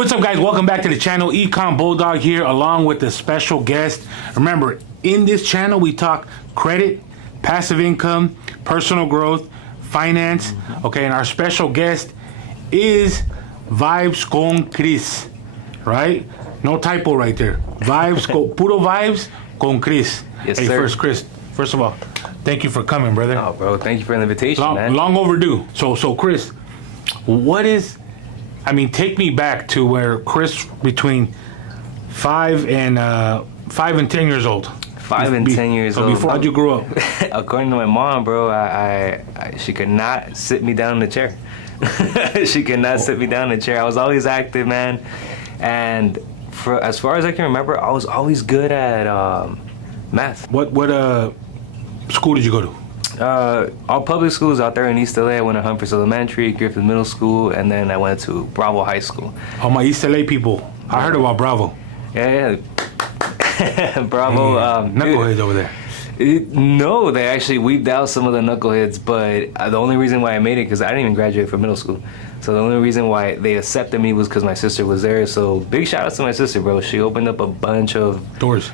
what's up, guys? Welcome back to the channel. Econ Bulldog here, along with a special guest. Remember, in this channel, we talk credit, passive income, personal growth, finance. Okay, and our special guest is VibeConChris, right? No typo right there. Puro vibes con Chris. Yes, hey, sir. Chris, first of all, thank you for coming, brother. Oh, bro, thank you for the invitation, man. Long overdue. So Chris, take me back to where Chris between 5 and 10 years old. 5 and 10 years old. So before how'd you grow up? According to my mom, bro, she could not sit me down in the chair. She could not sit me down in the chair. I was always active, man. And as far as I can remember, I was always good at math. What school did you go to? All public schools out there in East LA. I went to Humphreys Elementary, Griffith Middle School, and then I went to Bravo High School. Oh, my East LA people. I heard about Bravo. Yeah. Bravo. Knuckleheads over there. No, they actually weeded out some of the knuckleheads, but the only reason why I made it, because I didn't even graduate from middle school. So the only reason why they accepted me was because my sister was there. So big shout out to my sister, bro. She opened up a bunch of doors.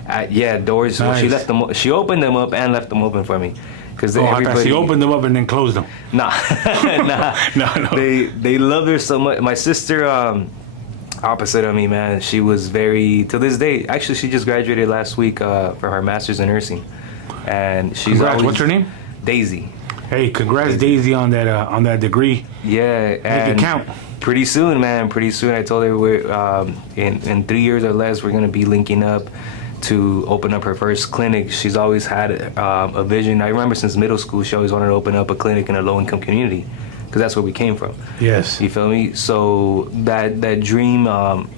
Doors. Nice. She left them. She opened them up and left them open for me. Because she opened them up and then closed them. Nah, no. They loved her so much. My sister, opposite of me, man. She was very, to this day. Actually, she just graduated last week for her master's in nursing, and she's congrats. What's her name? Daisy. Hey, congrats, Daisy, on that degree. Yeah, make and it count. Pretty soon, man. Pretty soon. I told her we're in 3 years or less, we're gonna be linking up to open up her first clinic. She's always had a vision. I remember since middle school, she always wanted to open up a clinic in a low-income community, because that's where we came from. Yes. You feel me? So that dream,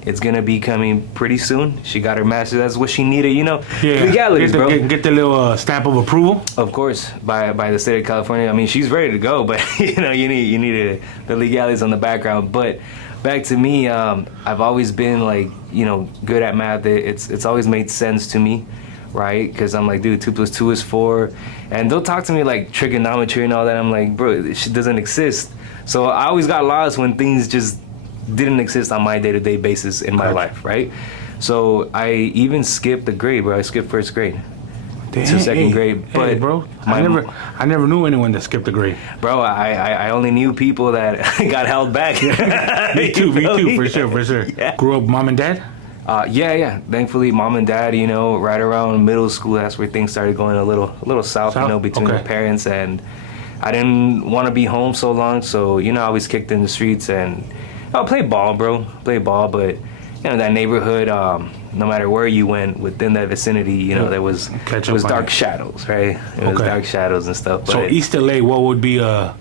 it's gonna be coming pretty soon. She got her master's. That's what she needed, you know. Yeah. Legalities, bro. Get the little stamp of approval. Of course, by the state of California. I mean, she's ready to go, but you know, you need the legalities on the background. But back to me, I've always been like, you know, good at math. It's always made sense to me, right? Because I'm like, dude, 2 + 2 is 4, and they'll talk to me like trigonometry and all that. I'm like, bro, it doesn't exist. So I always got lost when things just didn't exist on my day-to-day basis in my life, right? So I even skipped the grade, bro. I skipped first grade to second grade. But hey, bro, I never knew anyone that skipped a grade. Bro, I only knew people that got held back. Me too, for sure. Yeah. Grew up mom and dad? Yeah. Thankfully, mom and dad, you know, right around middle school, that's where things started going a little south? You know, between the parents, and I didn't want to be home so long, so, you know, I always kicked in the streets, and I'll play ball, bro. But, you know, that neighborhood, no matter where you went within that vicinity, you know, there was dark shadows, right? It was dark shadows and stuff. But so East LA, what would be a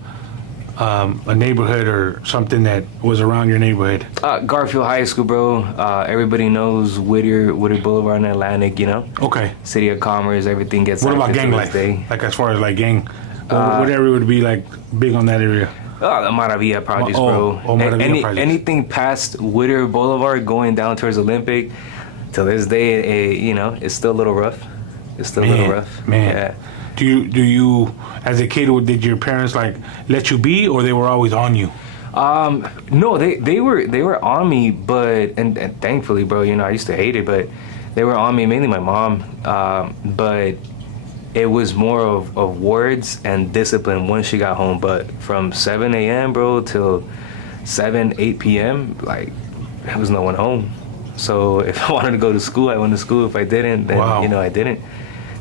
neighborhood or something that was around your neighborhood? Garfield High School, bro. Everybody knows Whittier Boulevard and Atlantic, you know? Okay. City of Commerce, everything gets. What about gang life? Like, as far as like gang, what area would be like big on that area? The Maravilla projects, bro. Maravilla projects. Anything past Whittier Boulevard going down towards Olympic, to this day, you know, it's still a little rough. It's still a little rough. Man. Yeah. Do you, as a kid, did your parents like let you be, or they were always on you? No, they were on me, but and thankfully, bro, you know, I used to hate it, but they were on me, mainly my mom. But it was more of words and discipline once she got home. But from 7 a.m., bro, till 8 p.m., like, there was no one home. So if I wanted to go to school, I went to school. If I didn't, then, you know, I didn't.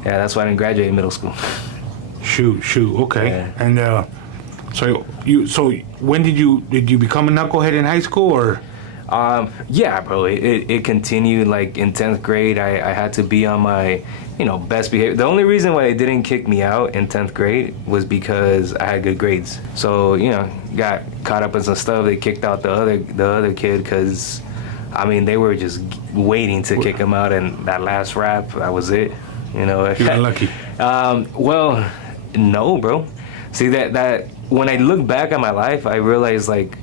Yeah, that's why I didn't graduate middle school. Shoot, okay. Yeah. And so when did you become a knucklehead in high school, or? Yeah, bro. It continued like in 10th grade. I had to be on my, you know, best behavior. The only reason why they didn't kick me out in 10th grade was because I had good grades. So, you know, got caught up in some stuff. They kicked out the other kid because, I mean, they were just waiting to kick him out, and that last rap, that was it. You know, you got lucky. Well, no, bro. See, that when I look back at my life, I realize like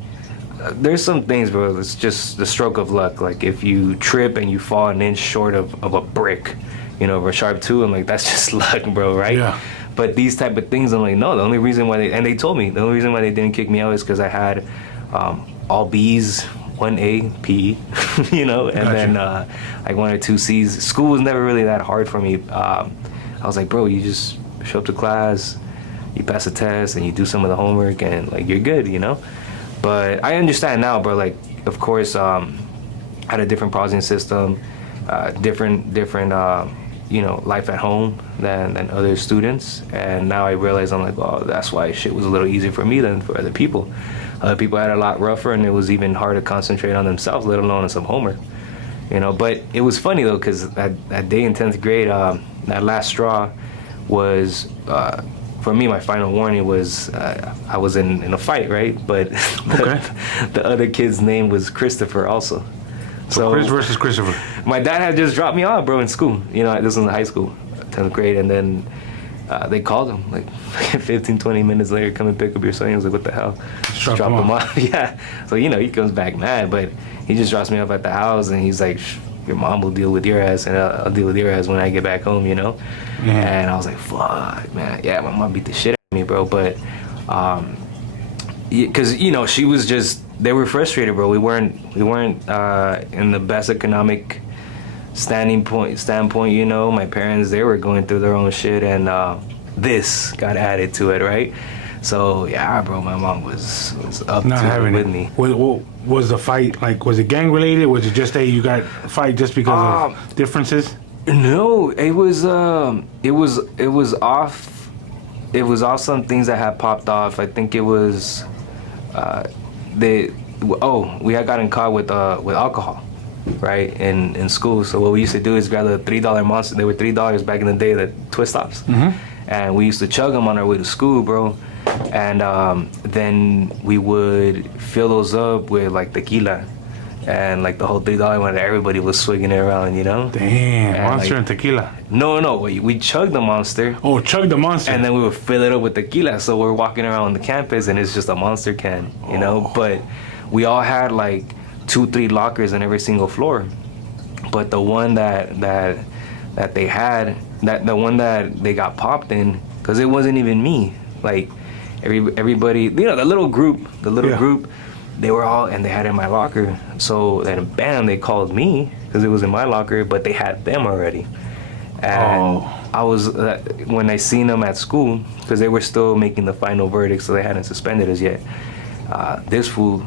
there's some things, bro. It's just the stroke of luck. Like if you trip and you fall an inch short of a brick, you know, of a sharp tool, I'm like, that's just luck, bro, right? Yeah. But these type of things, I'm like, no. The only reason why they told me the only reason why they didn't kick me out is because I had all B's 1A PE, you know, and Gotcha. then like 1 or 2 C's. School was never really that hard for me. I was like, bro, you just show up to class, you pass a test, and you do some of the homework, and like you're good, you know. But I understand now, bro. Like, of course, I had a different processing system, different you know, life at home than other students, and now I realize I'm like, oh, that's why shit was a little easier for me than for other people. Other people had it a lot rougher, and it was even hard to concentrate on themselves, let alone on some homework, you know. But it was funny though, because that day in 10th grade, that last straw was for me. My final warning was I was in a fight, right? But Okay. the other kid's name was Christopher also. So Chris versus Christopher. My dad had just dropped me off, bro, in school. You know, this was in high school, 10th grade, and then they called him like 15, 20 minutes later, come and pick up your son. He was like, what the hell? Just dropped him off. Yeah. So, you know, he comes back mad, but he just drops me off at the house, and he's like, your mom will deal with your ass, and I'll deal with your ass when I get back home, you know? Yeah. And I was like, fuck, man. Yeah, my mom beat the shit out of me, bro. But, because, you know, she was just, they were frustrated, bro. We weren't in the best economic standpoint, you know. My parents, they were going through their own shit, and this got added to it, right? So yeah, bro, my mom was up Not to it having with it. me. Was the fight like? Was it gang related? Was it just you got fight just because of differences? No, it was off. It was off some things that had popped off. I think it was we had gotten caught with alcohol, right, in school. So what we used to do is grab the $3 monster. They were $3 back in the day, the twist tops, and we used to chug them on our way to school, bro. And then we would fill those up with like tequila, and like the whole $3 one, everybody was swigging it around, you know. Damn, And, Monster like, and tequila. No, we chugged the Monster. Oh, chug the Monster. And then we would fill it up with tequila. So we're walking around the campus, and it's just a Monster can, you know. But we all had like 2-3 lockers on every single floor. But the one that they had, the one that they got popped in, because it wasn't even me. Like everybody, you know, the little group, they were all, and they had it in my locker. So then bam, they called me because it was in my locker, but they had them already. And I was, when I seen them at school, because they were still making the final verdict, so they hadn't suspended us yet. This fool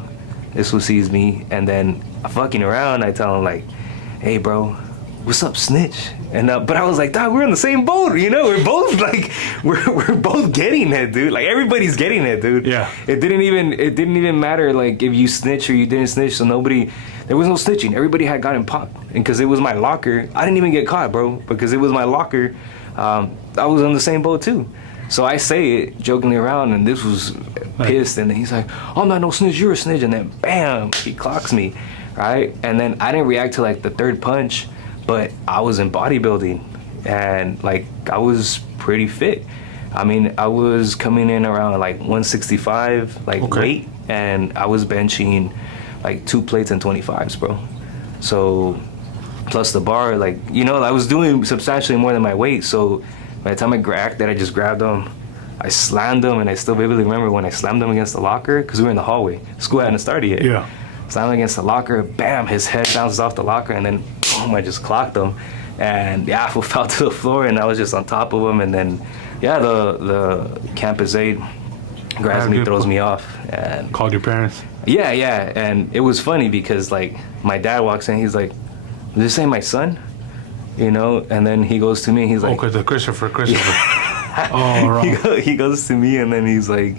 sees me, and then fucking around, I tell him like, hey bro, what's up, snitch? And but I was like, dog, we're in the same boat, you know. We're both like, we're both getting it, dude. Like everybody's getting it, dude. Yeah. It didn't even matter like if you snitch or you didn't snitch. So there was no snitching. Everybody had gotten popped, and because it was my locker, I didn't even get caught, bro. Because it was my locker, I was on the same boat too. So I say it jokingly around, and this was pissed, and then he's like, I'm not no snitch, you're a snitch, and then bam, he clocks me, right? And then I didn't react to like the third punch. But I was in bodybuilding, and like I was pretty fit. I mean, I was coming in around like 165 weight, and I was benching like 2 plates and 25s, bro. So plus the bar, like, you know, I was doing substantially more than my weight. So by the time I just grabbed them, I slammed them, and I still vividly remember when I slammed them against the locker, because we were in the hallway. School hadn't started yet. Yeah. Slammed against the locker, bam, his head bounces off the locker, and then boom, I just clocked him. And yeah, I fell to the floor, and I was just on top of him. And then, yeah, the campus aide grabs me, throws me off, and Called your parents. yeah. And it was funny because like my dad walks in, he's like, "Did this ain't my son?" You know. And then he goes to me, he's like, because the Christopher. Oh, wrong. he goes to me, and then he's like,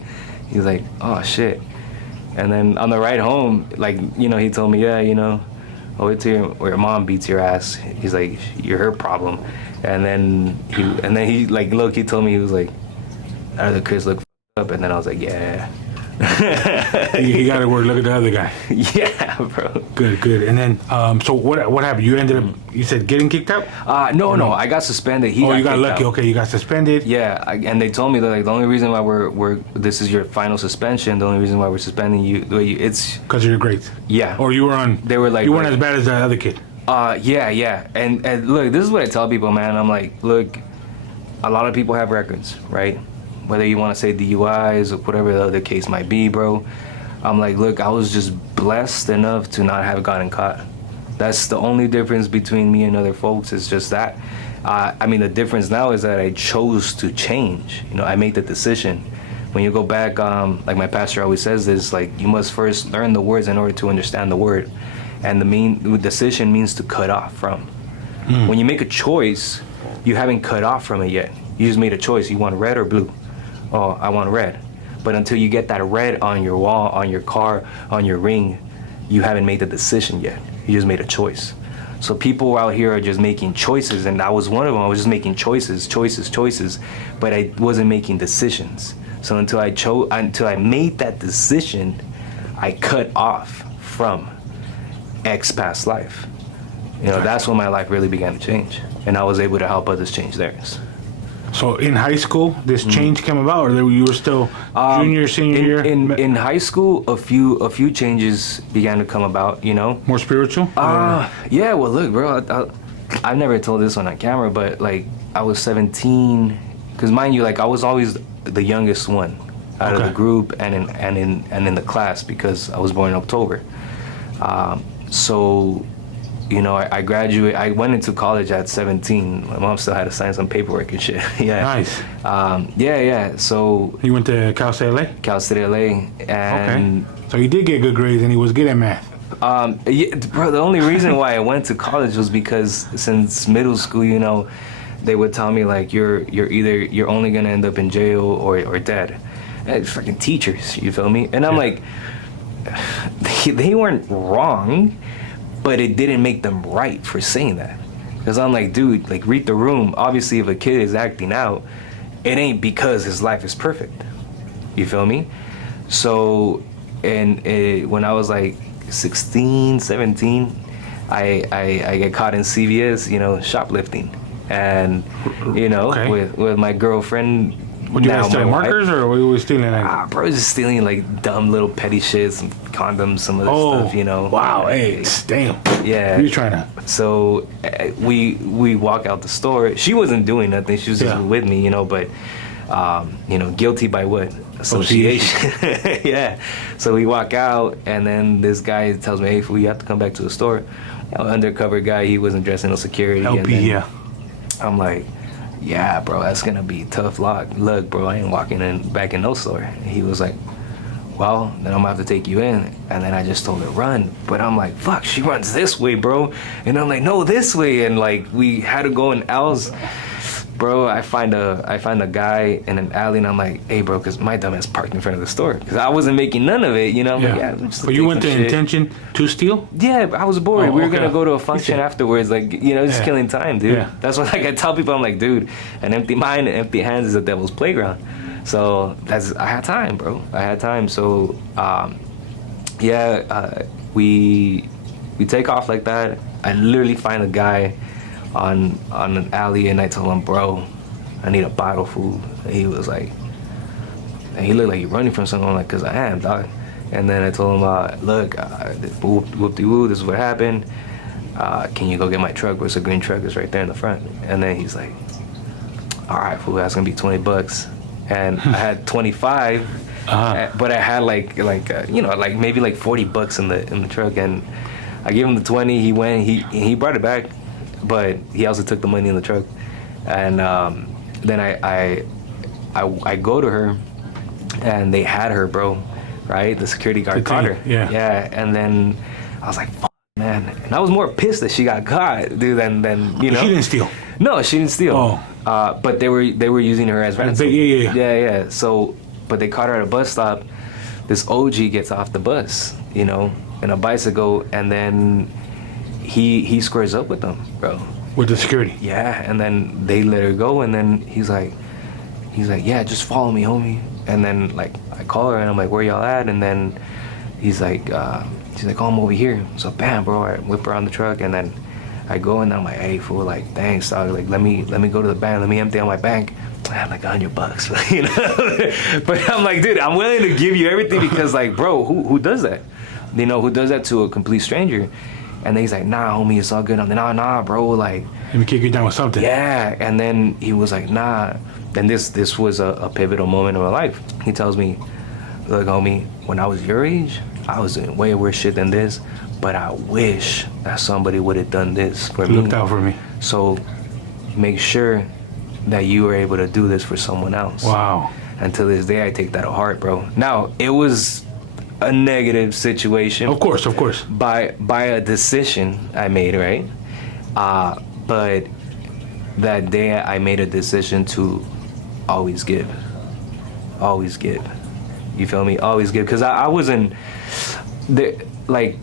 oh shit. And then on the ride home, like, you know, he told me, yeah, you know, I'll wait till your mom beats your ass. He's like, you're her problem. And then he like, look, he told me, he was like, how did Chris look up? And then I was like, yeah. He got to work. Look at the other guy. Yeah, bro. Good. And then, so what happened? You ended up, you said getting kicked out? No, I got suspended. You got kicked lucky. out. Okay, you got suspended. Yeah, and they told me that like the only reason why this is your final suspension. The only reason why we're suspending you, it's Because of your grades. Yeah. Or you were on. They were like, you weren't as bad as the other kid. Yeah. And look, this is what I tell people, man. I'm like, look, a lot of people have records, right? Whether you want to say DUIs or whatever the other case might be, bro. I'm like, look, I was just blessed enough to not have gotten caught. That's the only difference between me and other folks. It's just that. I mean, the difference now is that I chose to change. You know, I made the decision. When you go back, like my pastor always says this, like, you must first learn the words in order to understand the word. And the decision means to cut off from. When you make a choice, you haven't cut off from it yet. You just made a choice. You want red or blue? Oh, I want red. But until you get that red on your wall, on your car, on your ring, you haven't made the decision yet. You just made a choice. So people out here are just making choices, and I was one of them. I was just making choices, but I wasn't making decisions. So until I made that decision, I cut off from X past life. You know, that's when my life really began to change, and I was able to help others change theirs. So in high school, this change came about, or you were still junior, senior year? In high school, a few changes began to come about. You know, more spiritual. Yeah. Well, look, bro, I never told this one on camera, but like I was 17, because mind you, like I was always the youngest one out of the group and in the class because I was born in October. So, you know, I graduated. I went into college at 17. My mom still had to sign some paperwork and shit. Yeah. Nice. Yeah. So you went to Cal State LA? Cal State LA, and so you did get good grades, and he was good at math. Yeah, bro. The only reason why I went to college was because since middle school, you know, they would tell me like you're only gonna end up in jail or dead. And freaking teachers, you feel me? And I'm like, they weren't wrong, but it didn't make them right for saying that. Because I'm like, dude, like read the room. Obviously, if a kid is acting out, it ain't because his life is perfect. You feel me? So, when I was like 16, 17, I get caught in CVS, you know, shoplifting. And, you know, with my girlfriend. Were you guys stealing markers, or were you stealing like? Bro, just stealing like dumb little petty shit, some condoms, some other stuff, you know. Wow, hey, damn. Yeah. What are you trying to? So we walk out the store. She wasn't doing nothing. She was just with me, you know. But you know, guilty by what? Association. Yeah. So we walk out, and then this guy tells me, "Hey, fool, you have to come back to the store." Undercover guy. He wasn't dressed in no security. LP, yeah. I'm like, yeah, bro, that's gonna be tough luck. Look, bro, I ain't walking back in no store. And he was like, well, then I'm gonna have to take you in. And then I just told her run. But I'm like, fuck, she runs this way, bro. And I'm like, no, this way. And like we had to go in L's. Bro, I find a guy in an alley, and I'm like, hey, bro, because my dumbass parked in front of the store. Because I wasn't making none of it, you know? I'm like, yeah, but you went to intention to steal? Yeah, I was bored. We were going to go to a function afterwards, like, you know, just killing time, dude. Yeah. That's what like, I tell people. I'm like, dude, an empty mind and empty hands is a devil's playground. So I had time, bro. I had time. So, we take off like that. I literally find a guy on an alley, and I told him, bro, I need a bottle of food. And he was like, and he looked like he's running from something. I'm like, cause I am, dog. And then I told him, look, whoop-de-woo, this is what happened. Can you go get my truck? Where's the green truck? It's right there in the front. And then he's like, all right, fool, that's gonna be $20. And I had 25, but I had like you know, like maybe like $40 in the truck. And I gave him the 20. He went. He brought it back. But he also took the money in the truck, and then I go to her, and they had her, bro, right? The security guard caught her. Yeah. And then I was like, fuck, man. And I was more pissed that she got caught, dude, than you know. She didn't steal. No, she didn't steal. Oh. But they were using her as ransom. Yeah. So, but they caught her at a bus stop. This OG gets off the bus, you know, in a bicycle, and then he squares up with them, bro. With the security? Yeah, and then they let her go, and then he's like, yeah, just follow me, homie. And then like I call her, and I'm like, where y'all at? And then she's like, oh, I'm over here. So bam, bro, I whip her on the truck, and then I go, and I'm like, hey, fool, like, thanks, dog. Like, let me go to the bank. Let me empty out my bank. I had like $100, you know. But I'm like, dude, I'm willing to give you everything because, like, bro, who does that? You know, who does that to a complete stranger? And then he's like, nah, homie, it's all good. I'm like, nah, bro, like, let me kick you down with something. Yeah. And then he was like, nah. And this was a pivotal moment in my life. He tells me, look, homie, when I was your age, I was doing way worse shit than this, but I wish that somebody would have done this for me. Looked out for me. So make sure that you were able to do this for someone else. Wow. And to this day, I take that to heart, bro. Now, it was a negative situation. Of course. By a decision I made, right? But that day I made a decision to always give. Always give. You feel me? Always give. Because I wasn't there, like,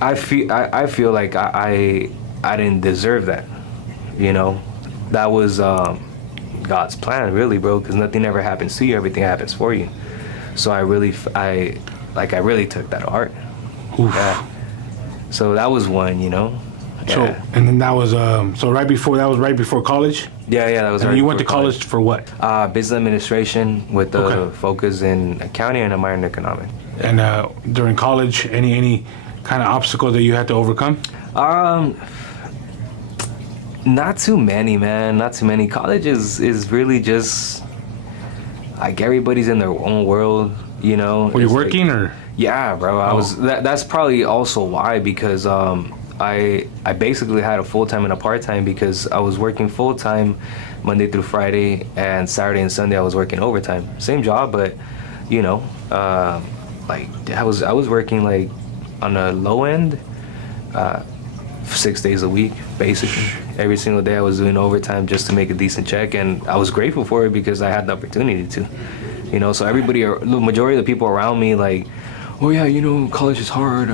I feel like I didn't deserve that. You know? That was God's plan, really, bro, because nothing ever happens to you, everything happens for you. So I really took that to heart. Oof. Yeah. So that was one, you know. Yeah. So, and then that was right before college. Yeah, that was. And right you went to before college for what? Business administration with a focus in accounting and a minor in economics. And during college, any kind of obstacle that you had to overcome? Not too many, man. Not too many. College is really just like everybody's in their own world, you know. Were you working or? Yeah, bro. I was. That's probably also why, because I basically had a full-time and a part-time, because I was working full-time Monday through Friday, and Saturday and Sunday I was working overtime. Same job, but you know, like I was working like on a low end, 6 days a week, basically. Every single day I was doing overtime just to make a decent check, and I was grateful for it because I had the opportunity to, you know. So the majority of the people around me, like, oh yeah, you know, college is hard,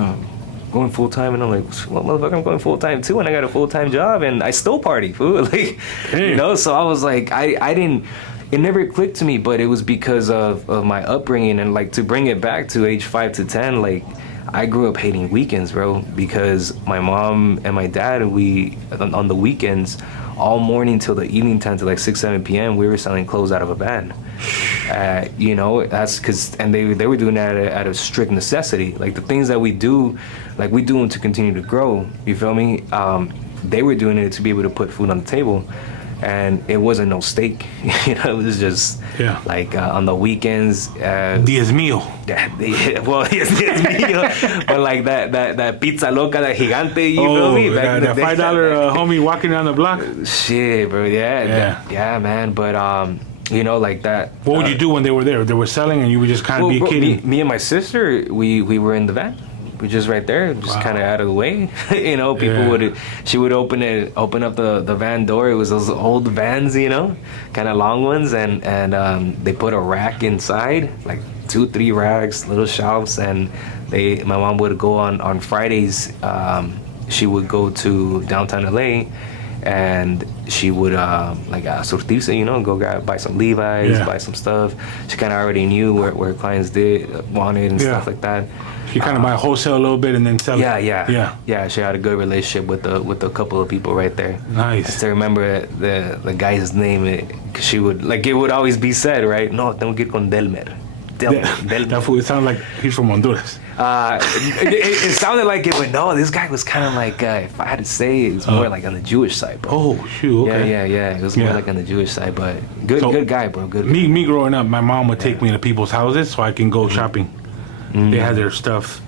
going full time, and I'm like, well, motherfucker, I'm going full time too, and I got a full time job, and I still party, fool. Like, you know. So I was like, I didn't. It never clicked to me, but it was because of my upbringing, and like to bring it back to age 5 to 10, like. I grew up hating weekends, bro, because my mom and my dad, we on the weekends, all morning till the evening time, till like 6-7 p.m., we were selling clothes out of a van. You know, that's because, and they were doing that out of strict necessity. Like the things that we do, like we do them to continue to grow. You feel me? They were doing it to be able to put food on the table. And it wasn't no steak, you know. It was just like on the weekends. Diez mío. Well, yes, diez mío. But like that pizza loca, that gigante. You feel me? That $5 homie walking down the block. Shit, bro. Yeah, man. But you know, like that. What would you do when they were there? They were selling, and you would just kind of be a kid. Me and my sister, we were in the van. We just right there, just kind of out of the way. You know, she would open up the van door. It was those old vans, you know, kind of long ones, and they put a rack inside, like 2-3 racks, little shelves, and my mom would go on Fridays. She would go to downtown LA, and she would like surtirse, you know, go buy some Levi's, buy some stuff. She kind of already knew where clients wanted and stuff like that. You kind of buy wholesale a little bit and then sell it. Yeah. She had a good relationship with a couple of people right there. Nice. I still remember the guy's name. Cause she would, like, it would always be said, right? No, tengo que ir con Delmer. That fool, it sounded like he's from Honduras. It sounded like it, but no, this guy was kind of like, if I had to say, it's more like on the Jewish side, bro. Oh, shoot, okay. Yeah. It was more like on the Jewish side, but good guy, bro. Good. Me growing up, my mom would take me to people's houses so I can go shopping. They had their stuff.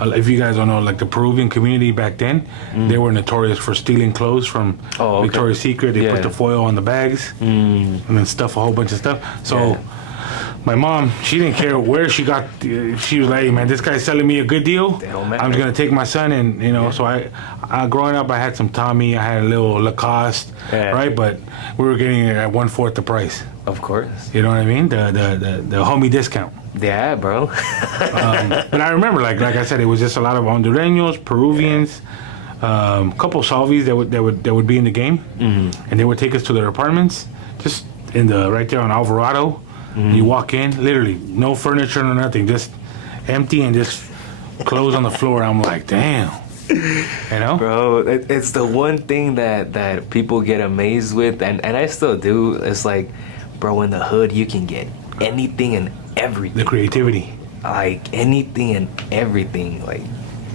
If you guys don't know, like the Peruvian community back then, they were notorious for stealing clothes from Victoria's Secret. They put the foil on the bags and then stuff a whole bunch of stuff. So my mom, she didn't care where she got. She was like, hey, man, this guy's selling me a good deal. I'm just going to take my son. And, you know, so I growing up, I had some Tommy. I had a little Lacoste, right? But we were getting it at 1/4 the price. Of course. You know what I mean? The homie discount. Yeah, bro. But I remember, like I said, it was just a lot of Hondureños, Peruvians, couple Salvis that would be in the game, and they would take us to their apartments, just right there on Alvarado. You walk in, literally no furniture, no nothing, just empty and just clothes on the floor. I'm like, damn. You know, bro, it's the one thing that people get amazed with, and I still do. It's like, bro, in the hood you can get anything and everything. The creativity, like anything and everything. Like,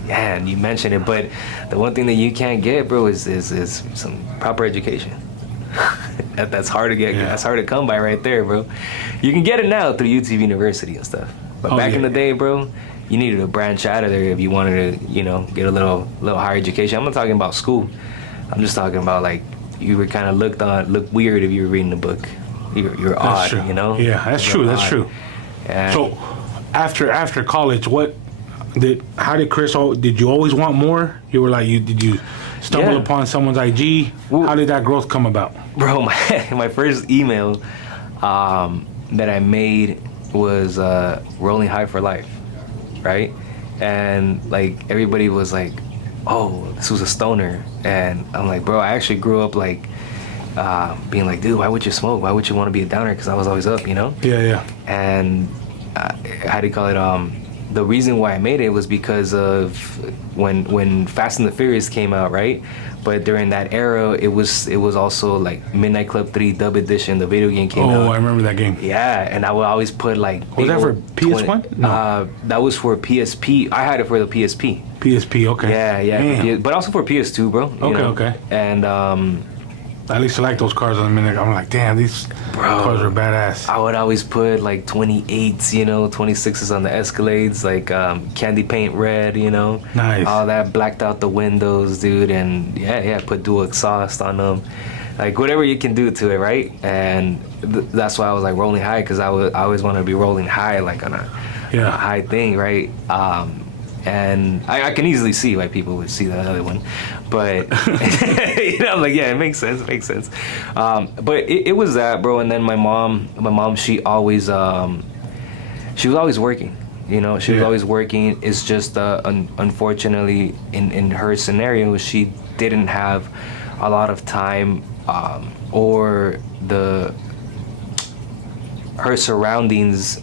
yeah, and you mentioned it, but the one thing that you can't get, bro, is some proper education. That's hard to get. That's hard to come by right there, bro. You can get it now through UT University and stuff. But Oh, back yeah, in the yeah. day, bro, you needed to branch out of there if you wanted to, get a little higher education. I'm not talking about school. I'm just talking about like you were kind of look weird if you were reading the book. You're odd, true. you know. Yeah, that's You're true. That's odd. true. And So, after college, how did Chris? Did you always want more? You were like, did you stumble Yeah. upon someone's IG? Well- How did that growth come about? bro, my first email that I made was rolling high for life, right? And like everybody was like, oh, this was a stoner, and I'm like, bro, I actually grew up like being like, dude, why would you smoke? Why would you want to be a downer? Because I was always up, Yeah, yeah. And how do you call it? The reason why I made it was because of when Fast and the Furious came out, right? But during that era, it was also like Midnight Club 3 Dub Edition. The video game came out. Oh, I remember that game. Yeah, and I would always put like. Was that for big old PS1? No. That was for PSP. I had it for the PSP. PSP, okay. Yeah, Damn. but also for PS2, bro. Okay. And At least I like those cars on the minute. I'm like, damn, these cars are badass. I would always put like 28s, 26s on the Escalades, like candy paint red, Nice. all that, blacked out the windows, dude, and put dual exhaust on them, like whatever you can do to it, right? And that's why I was like rolling high, because I always wanted to be rolling high, like on a high thing, right? And I can easily see why people would see that other one, but I'm like, yeah, it makes sense. But it was that, bro. And then my mom, she was always working. She was always working. It's just unfortunately in her scenario, she didn't have a lot of time, or her surroundings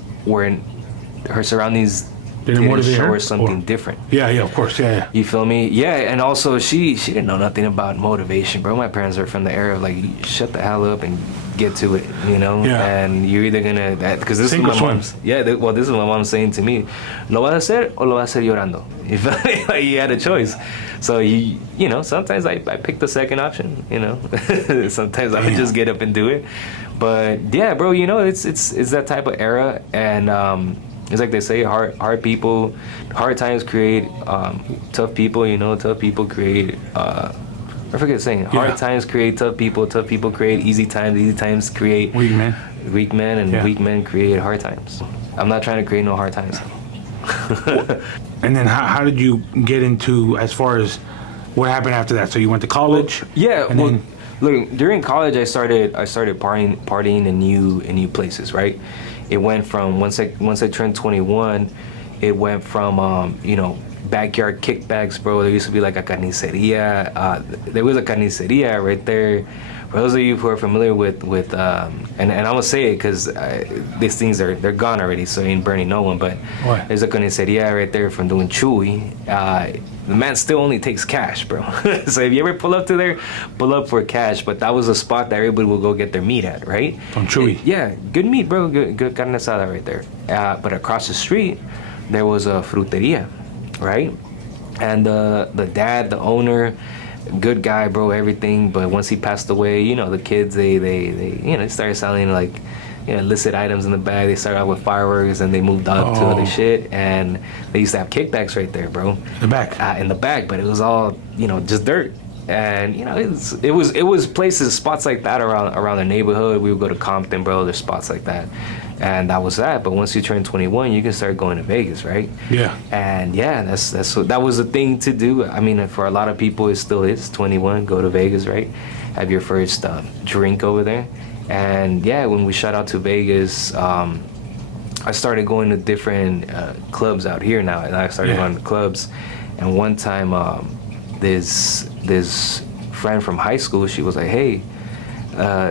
didn't motivate show her, her something or- different. Yeah, of course, yeah. You feel me? Yeah, and also she didn't know nothing about motivation, bro. My parents are from the era of like, shut the hell up and get to it, Yeah. And you're either gonna because this Sink is or my swim. mom's. Yeah, this is my mom saying to me, "Lo vas a hacer o lo vas a hacer llorando." You feel me? Like you had a choice. So sometimes I pick the second option. Sometimes I would just get up and do it. But yeah, bro, it's that type of era, and it's like they say, hard times create tough people. Tough people create. I forget the saying. Hard times create tough people create easy times create Weak man. and weak men create hard times. I'm not trying to create no hard times. And then how did you get into, as far as what happened after that? So you went to college? Yeah. And Well, then, look, during college, I started partying in new places. Right. It went from once I turned 21, it went from backyard kickbacks, bro. There used to be like a carniceria. There was a carniceria right there. For those of you who are familiar with and I'm gonna say it because these things they're gone already, so ain't burning no one. But What? there's a carniceria right there from doing Chewy. The man still only takes cash, bro. So if you ever pull up to there, pull up for cash. But that was a spot that everybody will go get their meat at, right? From Chewy. Yeah, good meat, bro. Good carne asada right there. But across the street, there was a fruteria, right? And the dad, the owner, good guy, bro, everything. But once he passed away, the kids, they started selling like illicit items in the bag. They started out with fireworks, and they moved on to other shit. And they used to have kickbacks right there, bro. the back. In the back, but it was all just dirt. And it was places, spots like that around the neighborhood. We would go to Compton, bro. There's spots like that, and that was that. But once you turn 21, you can start going to Vegas, right? Yeah. And that was a thing to do. I mean, for a lot of people, it still is 21. Go to Vegas, right? Have your first drink over there. And yeah, when we shot out to Vegas, I started going to different clubs out here now, and I started going to clubs. And one time, this friend from high school, she was like, hey,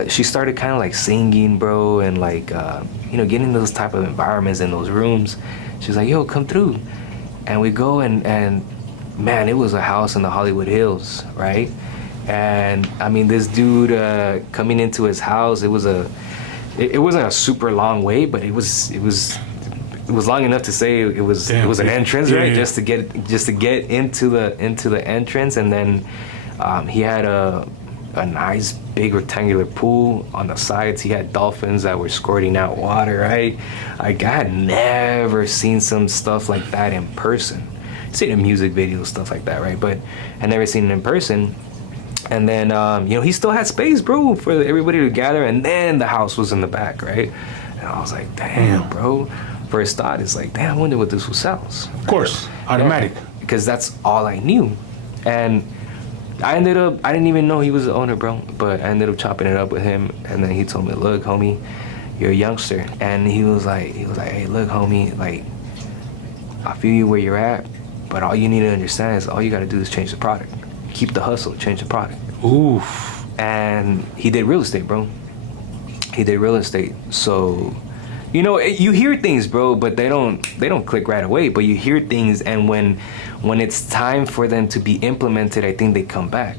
she started kind of like singing, bro, and like getting in those type of environments in those rooms. She's like, yo, come through. And we go, and man, it was a house in the Hollywood Hills, right? And I mean, this dude coming into his house, it wasn't a super long way, but it was long enough to say it was an entrance, right? Yeah. Just to get into the entrance. And then he had a nice big rectangular pool. On the sides, he had dolphins that were squirting out water, right? Like, I had never seen some stuff like that in person. Seen in music videos, stuff like that, right? But I never seen it in person. And then, you know, he still had space, bro, for everybody to gather. And then the house was in the back, right? And I was like, damn, bro. First thought is like, damn, I wonder what this sells. Of course, automatic. Because that's all I knew. And I didn't even know he was the owner, bro. But I ended up chopping it up with him. And then he told me, look, homie, you're a youngster. And he was like, hey, look, homie, like, I feel you where you're at. But all you need to understand is all you got to do is change the product. Keep the hustle, change the product. Oof. And he did real estate, bro. He did real estate. So, you know, you hear things, bro, but they don't click right away. But you hear things, and when it's time for them to be implemented, I think they come back.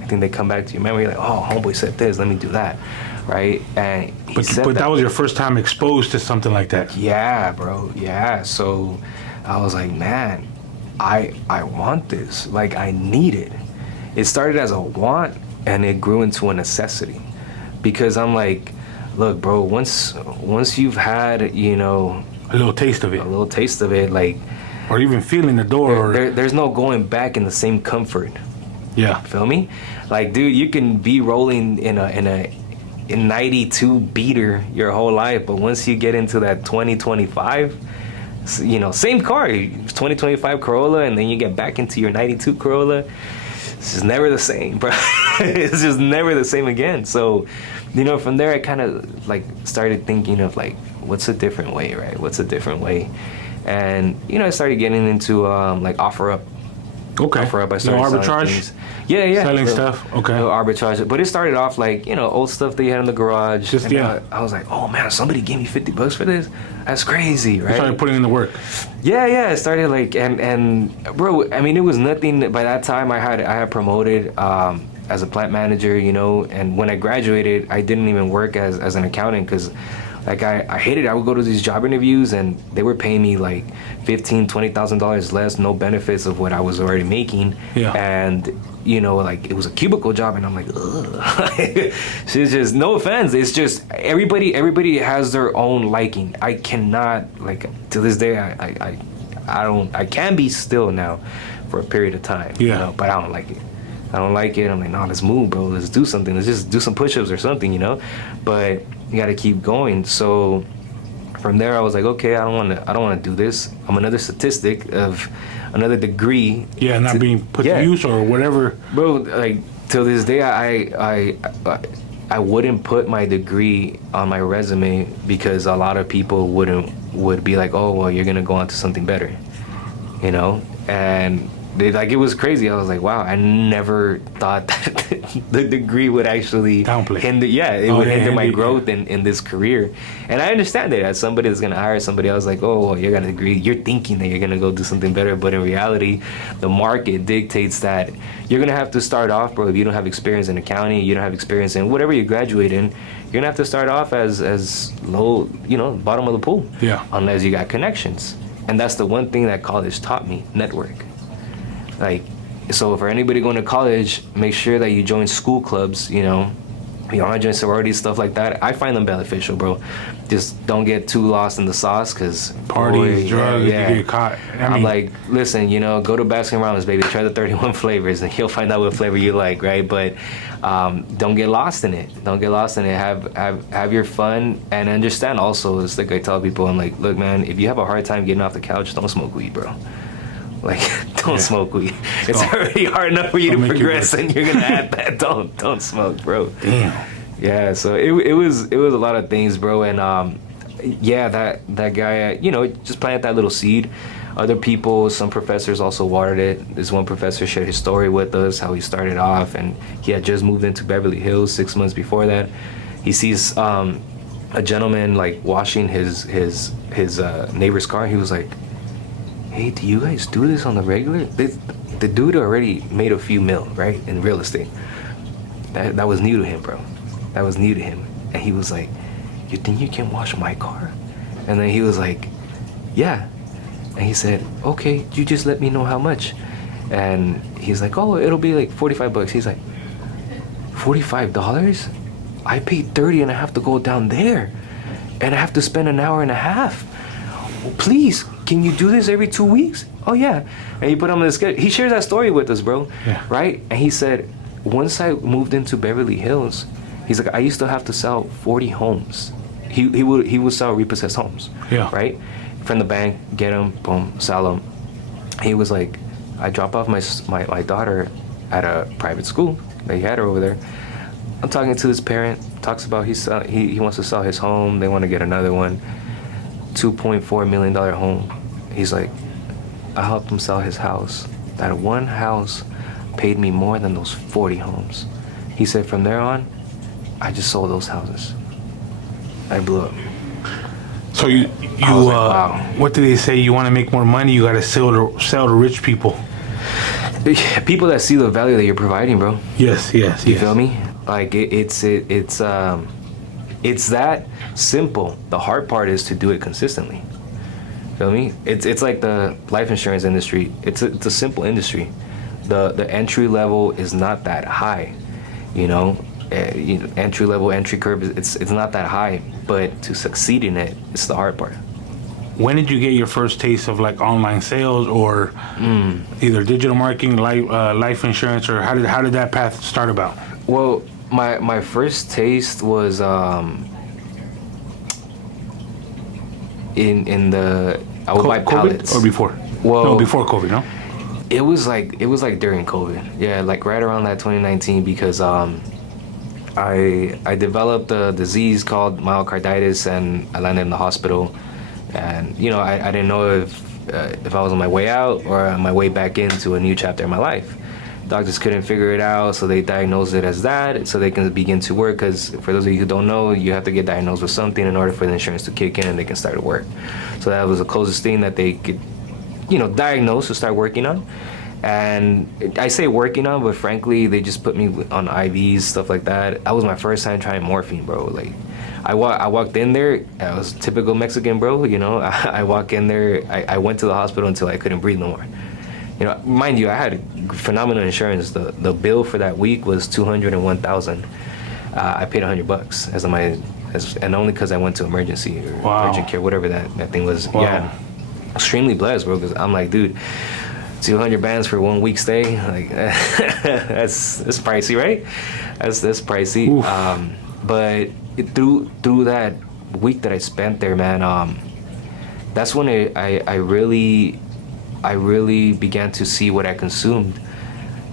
I think they come back to your memory, like, oh, homeboy said this, let me do that, right? And but that was your first time exposed to something like that. Yeah, bro. Yeah. So I was like, man, I want this. Like, I need it. It started as a want, and it grew into a necessity, because I'm like, look, bro, once you've had, you know, a little taste of it, like, or even feeling the door, there's no going back in the same comfort. Yeah. Feel me? Like, dude, you can be rolling in a 92 beater your whole life, but once you get into that 2025, you know, same car, 2025 Corolla, and then you get back into your 92 Corolla, it's just never the same, bro. It's just never the same again. So, you know, from there I kind of like started thinking of like, what's a different way, right? What's a different way? And, you know, I started getting into like OfferUp. Okay. OfferUp, I started no arbitrage? things. Yeah. Selling stuff? Okay. No arbitrage. But it started off like, you know, old stuff that you had in the garage. Just, and yeah. I was like, oh man, somebody gave me $50 for this? That's crazy, right? You started putting in the work. Yeah, I started like, and bro, I mean, it was nothing. By that time, I had promoted as a plant manager, you know, and when I graduated, I didn't even work as an accountant, because like I hated it. I would go to these job interviews and they were paying me like $15,000-$20,000 less, no benefits of what I was already making. Yeah. And you know, like, it was a cubicle job, and I'm like, ugh. It's just, no offense, it's just everybody has their own liking. I cannot, like, to this day, I can be still now for a period of time. Yeah. You know, but I don't like it. I'm like, no, let's move, bro. Let's do something. Let's just do some push-ups or something, you know. But you got to keep going. So from there, I was like, okay, I don't want to do this. I'm another statistic of another degree. Yeah, not being put to use or whatever. Bro, like, till this day, I wouldn't put my degree on my resume, because a lot of people would be like, oh, well, you're gonna go on to something better, you know. And it was crazy. I was like, wow, I never thought that the degree would actually hinder. Yeah, it would hinder my growth in this career. And I understand it. As somebody that's gonna hire somebody else, like, oh, well, you got a degree, you're thinking that you're gonna go do something better, but in reality, the market dictates that you're gonna have to start off, bro. If you don't have experience in accounting, you don't have experience in whatever you graduate in, you're gonna have to start off as low, you know, bottom of the pool. Yeah. Unless you got connections. And that's the one thing that college taught me: network. Like, so for anybody going to college, make sure that you join school clubs, you know. You want to join sororities, stuff like that. I find them beneficial, bro. Just don't get too lost in the sauce, because parties, drugs, you get caught. I'm like, listen, you know, go to Baskin Robbins, baby. Try the 31 flavors, and you'll find out what flavor you like, right? But don't get lost in it. Don't get lost in it. Have your fun, and understand also. It's like I tell people, I'm like, look, man, if you have a hard time getting off the couch, don't smoke weed, bro. Like, don't smoke weed. It's already hard enough for you to progress, and you're gonna add that. Don't smoke, bro. Damn. Yeah. So it was a lot of things, bro. And yeah, that guy, you know, just planted that little seed. Other people, some professors also watered it. This one professor shared his story with us, how he started off, and he had just moved into Beverly Hills 6 months before that. He sees a gentleman like washing his neighbor's car. He was like, hey, do you guys do this on the regular? The dude already made a few mil, right, in real estate. That was new to him, bro. That was new to him. And he was like, you think you can wash my car? And then he was like, yeah. And he said, okay, you just let me know how much. And he's like, oh, it'll be like $45. He's like, $45? I paid 30 and I have to go down there. And I have to spend an hour and a half. Well, please, can you do this every 2 weeks? Oh, yeah. And he put him on the schedule. He shares that story with us, bro. Yeah. Right? And he said, once I moved into Beverly Hills, he's like, I used to have to sell 40 homes. He would sell repossessed homes. Yeah. Right? From the bank, get them, boom, sell them. He was like, I drop off my daughter at a private school. They had her over there. I'm talking to this parent, talks about he wants to sell his home. They want to get another one, $2.4 million home. He's like, I helped him sell his house. That one house paid me more than those 40 homes. He said, from there on, I just sold those houses. I blew up. So you like, wow. What do they say? You want to make more money, you got to sell to rich people. People that see the value that you're providing, bro. Yes. You feel me? Like it's that simple. The hard part is to do it consistently. Feel me? It's like the life insurance industry. It's a simple industry. The entry level is not that high. Entry level, entry curve. It's not that high. But to succeed in it, it's the hard part. When did you get your first taste of like online sales or either digital marketing, life insurance, or how did that path start about? Well, my first taste was in the I would buy pallets. Or before? Well, no, before COVID, no? It was like during COVID. Yeah, like right around that 2019 because I developed a disease called myocarditis and I landed in the hospital. And I didn't know if I was on my way out or on my way back into a new chapter in my life. Doctors couldn't figure it out, so they diagnosed it as that, so they can begin to work. Because for those of you who don't know, you have to get diagnosed with something in order for the insurance to kick in and they can start to work. So that was the closest thing that they could, diagnose to start working on. And I say working on, but frankly, they just put me on IVs, stuff like that. That was my first time trying morphine, bro. Like, I walked in there. I was typical Mexican, bro. I walk in there. I went to the hospital until I couldn't breathe no more. Mind you, I had phenomenal insurance. The bill for that week was $201,000. I paid $100 and only because I went to emergency or urgent care, whatever that thing was. Wow. Yeah, extremely blessed, bro. Because I'm like, dude, 200 bands for 1 week stay, like that's pricey, right? That's pricey. But through that week that I spent there, man, that's when I really began to see what I consumed.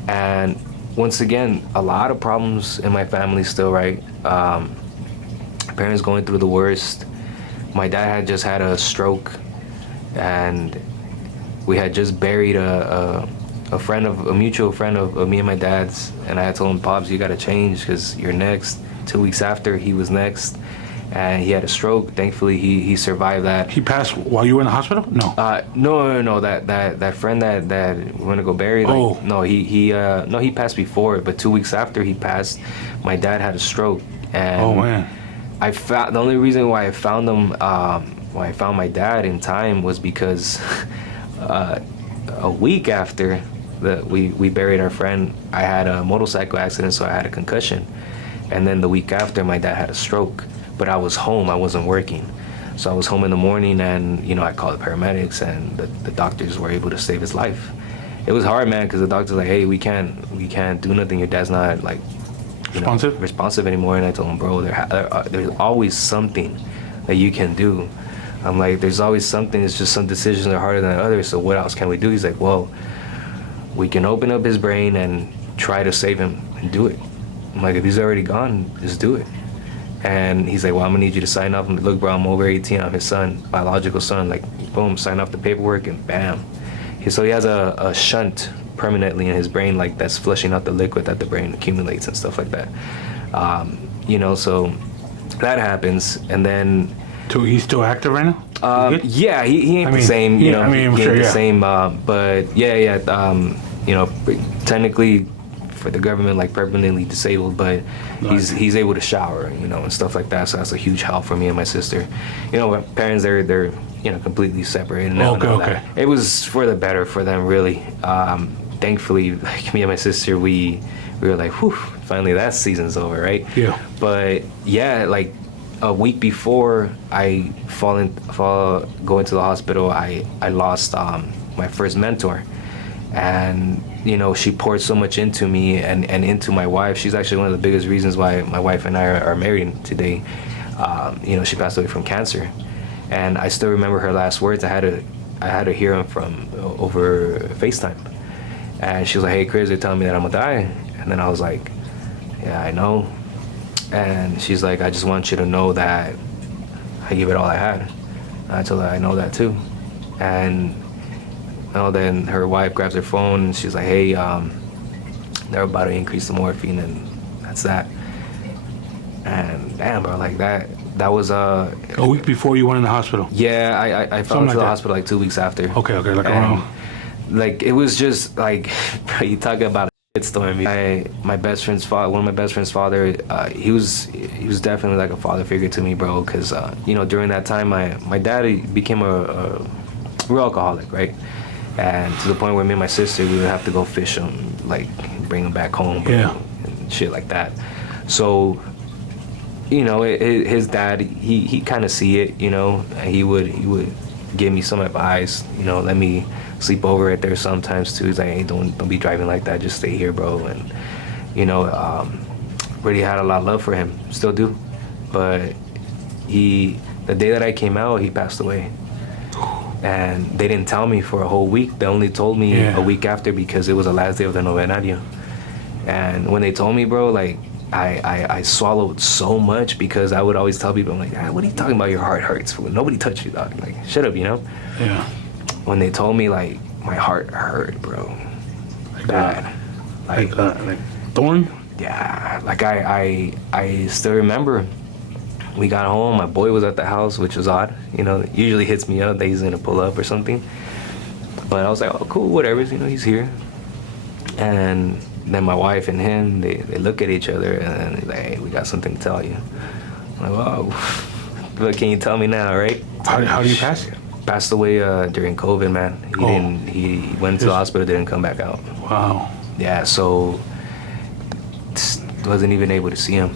And once again, a lot of problems in my family still, right? Parents going through the worst. My dad had just had a stroke, and we had just buried a mutual friend of me and my dad's. And I had told him, Pops, you gotta change because you're next. 2 weeks after, he was next. And he had a stroke. Thankfully, he survived that. He passed while you were in the hospital? No. No. That friend that we went to go bury. Like, no, he passed before, but 2 weeks after he passed, my dad had a stroke. And oh man. The only reason why I found him, why I found my dad in time was because a week after we buried our friend, I had a motorcycle accident, so I had a concussion. And then the week after, my dad had a stroke. But I was home, I wasn't working. So I was home in the morning and, I called the paramedics and the doctors were able to save his life. It was hard, man, because the doctor's like, hey, we can't do nothing. Your dad's not, like, responsive anymore. And I told him, bro, there's always something that you can do. I'm like, there's always something. It's just some decisions are harder than others. So what else can we do? He's like, well, we can open up his brain and try to save him and do it. I'm like, if he's already gone, just do it. And he's like, well, I'm gonna need you to sign off. I'm like, look, bro, I'm over 18. I'm his son, biological son. Like, boom, sign off the paperwork, and bam. So he has a shunt permanently in his brain, like that's flushing out the liquid that the brain accumulates and stuff like that. So that happens, and then. So he's still active right now? Yeah, he ain't the same. He ain't the same. But technically. For the government, like permanently disabled, but he's able to shower, and stuff like that. So that's a huge help for me and my sister. My parents, they're completely separated now. Okay. It was for the better for them, really. Thankfully, like me and my sister, we we were like, whew, finally that season's over, right? Yeah. But yeah, like a week before I go into the hospital, I lost my first mentor. And she poured so much into me and into my wife. She's actually one of the biggest reasons why my wife and I are married today. She passed away from cancer, and I still remember her last words. I had to hear them from over FaceTime, and she was like, "Hey, Chris, they're telling me that I'm gonna die." And then I was like, "Yeah, I know." And she's like, "I just want you to know that I gave it all I had." And I told her, "I know that too." And then her wife grabs her phone and she's like, "Hey, they're about to increase the morphine," and that's that. And damn, bro, like that was a week before you went in the hospital. Yeah, I fell into the hospital like 2 weeks after. Okay, like around. Like it was just like, bro, you talk about a shitstorm. My best friend's father, one of my best friend's father, he was definitely like a father figure to me, bro. Because during that time, my dad became a real alcoholic, right? And to the point where me and my sister, we would have to go fish him, like bring him back home, bro, and shit like that. So, his dad, he kind of see it, and he would give me some advice, let me sleep over at there sometimes too. He's like, "Hey, don't be driving like that, just stay here, bro." And really had a lot of love for him, still do. But the day that I came out, he passed away. And they didn't tell me for a whole week. They only told me a week after because it was the last day of the novenario. And when they told me, bro, like I swallowed so much because I would always tell people, I'm like, "What are you talking about? Your heart hurts. Nobody touched you, dog. Like, shut up, Yeah. When they told me, like, my heart hurt, bro. Like bad. Like thorn? Yeah. Like I still remember. We got home, my boy was at the house, which was odd. Usually hits me up that he's gonna pull up or something. But I was like, "Oh, cool, whatever, he's here." And then my wife and him, they look at each other and they're like, "Hey, we got something to tell you." I'm like, "Oh, what can you tell me now, right?" How do you pass it? Passed away during COVID, man. He went to the hospital, didn't come back out. Wow. Yeah, so wasn't even able to see him,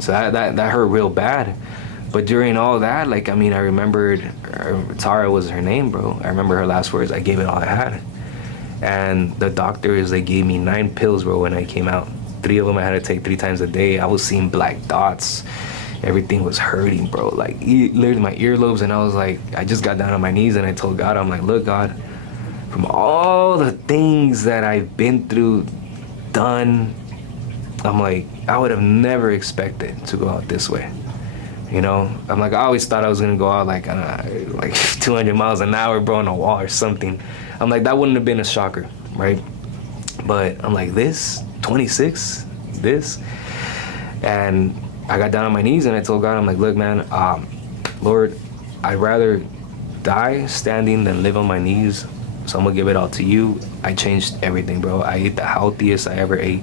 So that hurt real bad. But during all that, like, I remembered Tara was her name, bro. I remember her last words, "I gave it all I had." And the doctors, they gave me 9 pills, bro, when I came out. 3 of them I had to take 3 times a day. I was seeing black dots. Everything was hurting, bro. Like, literally my earlobes. And I was like, I just got down on my knees and I told God, I'm like, "Look, God, from all the things that I've been through, done, I'm like, I would have never expected to go out this way." I'm like, I always thought I was gonna go out like 200 miles an hour, bro, on a wall or something. I'm like, that wouldn't have been a shocker, right? But I'm like, this 26, this, and I got down on my knees and I told God, I'm like, "Look, man, Lord, I'd rather die standing than live on my knees. So I'm gonna give it all to you." I changed everything, bro. I ate the healthiest I ever ate.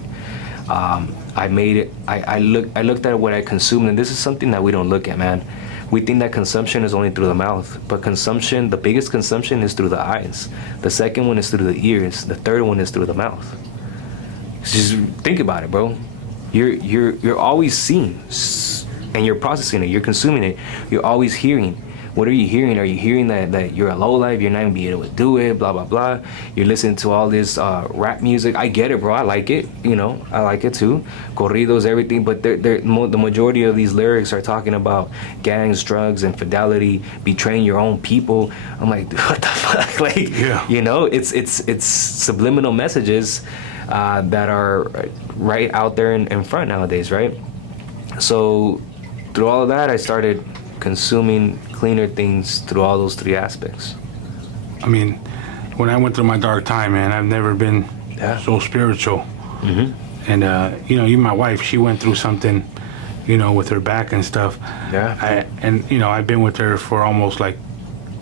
I made it. I looked at what I consumed, and this is something that we don't look at, man. We think that consumption is only through the mouth, but consumption, the biggest consumption is through the eyes. The second one is through the ears. The third one is through the mouth. Just think about it, bro. You're always seeing, and you're processing it. You're consuming it. You're always hearing. What are you hearing? Are you hearing that you're a lowlife, you're not gonna be able to do it, blah, blah, blah? You're listening to all this rap music. I get it, bro. I like it. I like it too. Corridos, everything. But the majority of these lyrics are talking about gangs, drugs, infidelity, betraying your own people. I'm like, dude, what the fuck? Like, it's subliminal messages that are right out there in front nowadays, right? So through all of that, I started consuming cleaner things through all those 3 aspects. When I went through my dark time, man, I've never been so spiritual. Mm-hmm. And even my wife, she went through something, with her back and stuff. Yeah. I've been with her for almost like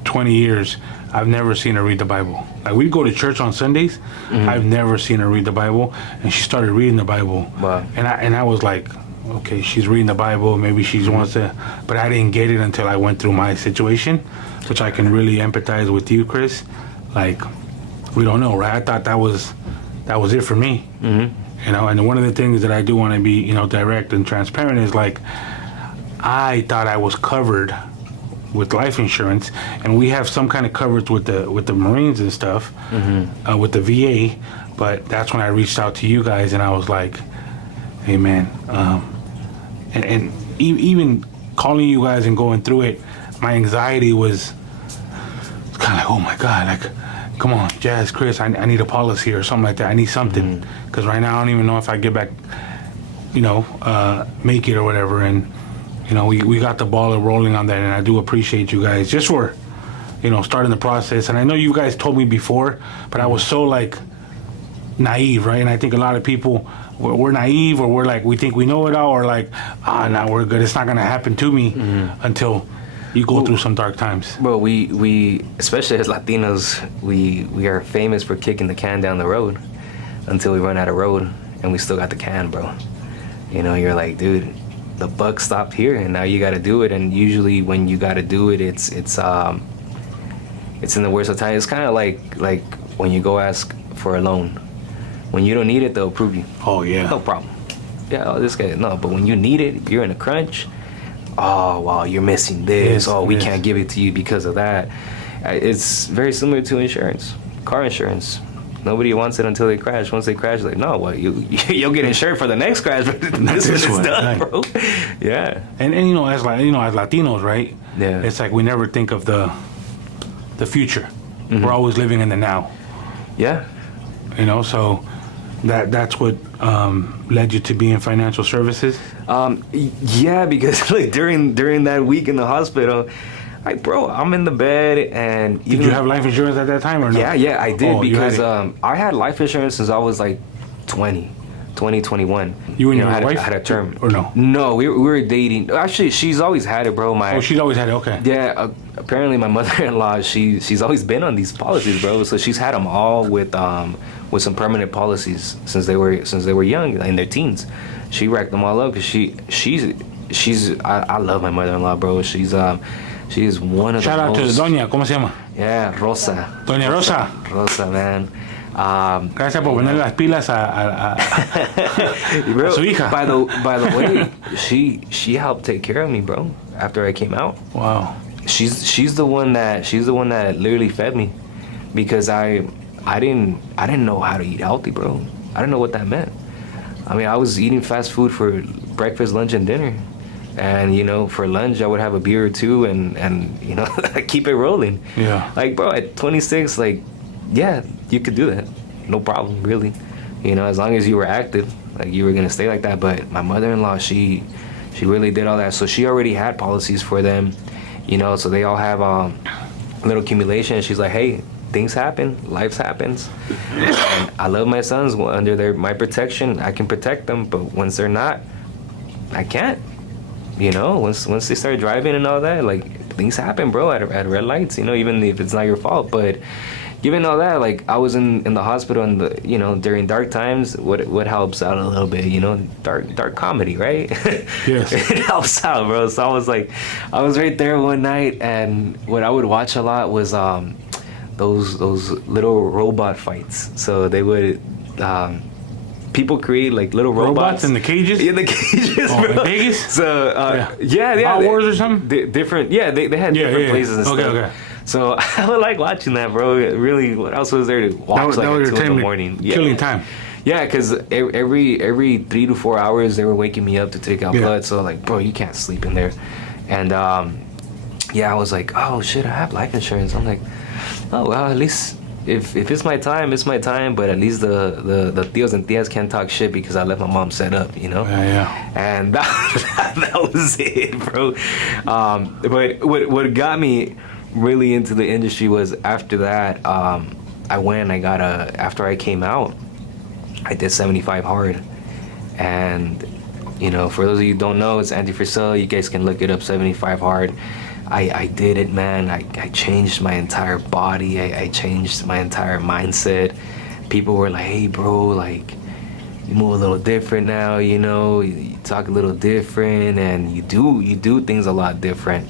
20 years. I've never seen her read the Bible. Like, we'd go to church on Sundays. Mm-hmm. I've never seen her read the Bible, and she started reading the Bible. Wow. And I was like, okay, she's reading the Bible, maybe she wants to, but I didn't get it until I went through my situation, which I can really empathize with you, Chris. Like, we don't know, right? I thought that was that was it for me. You know, and one of the things that I do want to be, you know, direct and transparent is like, I thought I was covered with life insurance, and we have some kind of coverage with the Marines and stuff, with the VA. But that's when I reached out to you guys, and I was like, hey man, and even calling you guys and going through it, my anxiety was kind of like, oh my God, like, come on, Jazz, Chris, I need a policy or something like that. I need something, because right now I don't even know if I get back, you know, make it or whatever. And you know, we got the ball rolling on that, and I do appreciate you guys just for, you know, starting the process. And I know you guys told me before, but I was so like naive, right? And I think a lot of people, we're naive, or we're like, we think we know it all, or like, nah, we're good. It's not gonna happen to me until you go through some dark times. Bro, we especially as Latinos, we are famous for kicking the can down the road until we run out of road, and we still got the can, bro. You know, you're like, dude, the buck stopped here, and now you got to do it. And usually, when you got to do it, it's in the worst of times. It's kind of like when you go ask for a loan. When you don't need it, they'll approve you. Oh yeah, no problem. Yeah, this guy, no. But when you need it, you're in a crunch. Oh, wow, you're missing this. We can't give it to you because of that. It's very similar to insurance, car insurance. Nobody wants it until they crash. Once they crash, like, no, well, you'll get insured for the next crash, but this one is done, right, bro. Yeah. And you know, as Latinos, right? Yeah. It's like we never think of the future. We're always living in the now. Yeah. You know, so that's what led you to be in financial services. Yeah, because like during that week in the hospital, like, bro, I'm in the bed, and did you have life insurance at that time or no? Yeah, I did, because had I had life insurance since I was like 21. You and your wife? I had a term. Or no? No, we were dating. Actually, she's always had it, bro. She's always had it. Okay. Yeah, apparently my mother-in-law, she's always been on these policies, bro. So she's had them all with some permanent policies since they were young, in their teens. She racked them all up because she's I love my mother-in-law, bro. She's one of Shout out to Doña, ¿cómo se llama? Yeah, Rosa. Doña Rosa. Rosa, man. Gracias por poner las pilas a su hija. By the way, she helped take care of me, bro, after I came out. Wow. She's the one that literally fed me, because I didn't know how to eat healthy, bro. I didn't know what that meant. I mean, I was eating fast food for breakfast, lunch, and dinner. And, you know, for lunch, I would have a beer or two and you know, keep it rolling. Yeah. Like, bro, at 26, like, yeah, you could do that. No problem, really. You know, as long as you were active, like, you were going to stay like that. But my mother-in-law, she really did all that. So she already had policies for them, you know, so they all have a little accumulation. She's like, hey, things happen, life happens. And I love my sons. Under my protection, I can protect them. But once they're not, I can't. You know, once they start driving and all that, like, things happen, bro, at red lights, you know, even if it's not your fault. But given all that, like, I was in the hospital, and you know, during dark times, what helps out a little bit, you know, dark comedy, right? Yes. It helps out, bro. So I was right there one night, and what I would watch a lot was those little robot fights. So they would people create like little robots in the cages. In the cages, bro. In Vegas. So yeah, Wars or something. Different. Yeah, they had different places and stuff. Okay. So I would like watching that, bro. Really, what else was there to watch? That was at 2 in the morning. Killing time. Yeah, because every 3 to 4 hours they were waking me up to take out blood. So like, bro, you can't sleep in there. And yeah, I was like, oh shit, I have life insurance. I'm like, oh well, at least if it's my time, it's my time. But at least the tios and tias can't talk shit because I left my mom set up, you know. Yeah. And that was it, bro. But what got me really into the industry was after that, I went and I got after I came out, I did 75 hard. And, you know, for those of you who don't know, it's anti-for-sale. You guys can look it up, 75 hard. I did it, man. I changed my entire body. I changed my entire mindset. People were like, hey, bro, like, you move a little different now, you know, you talk a little different, and you do things a lot different.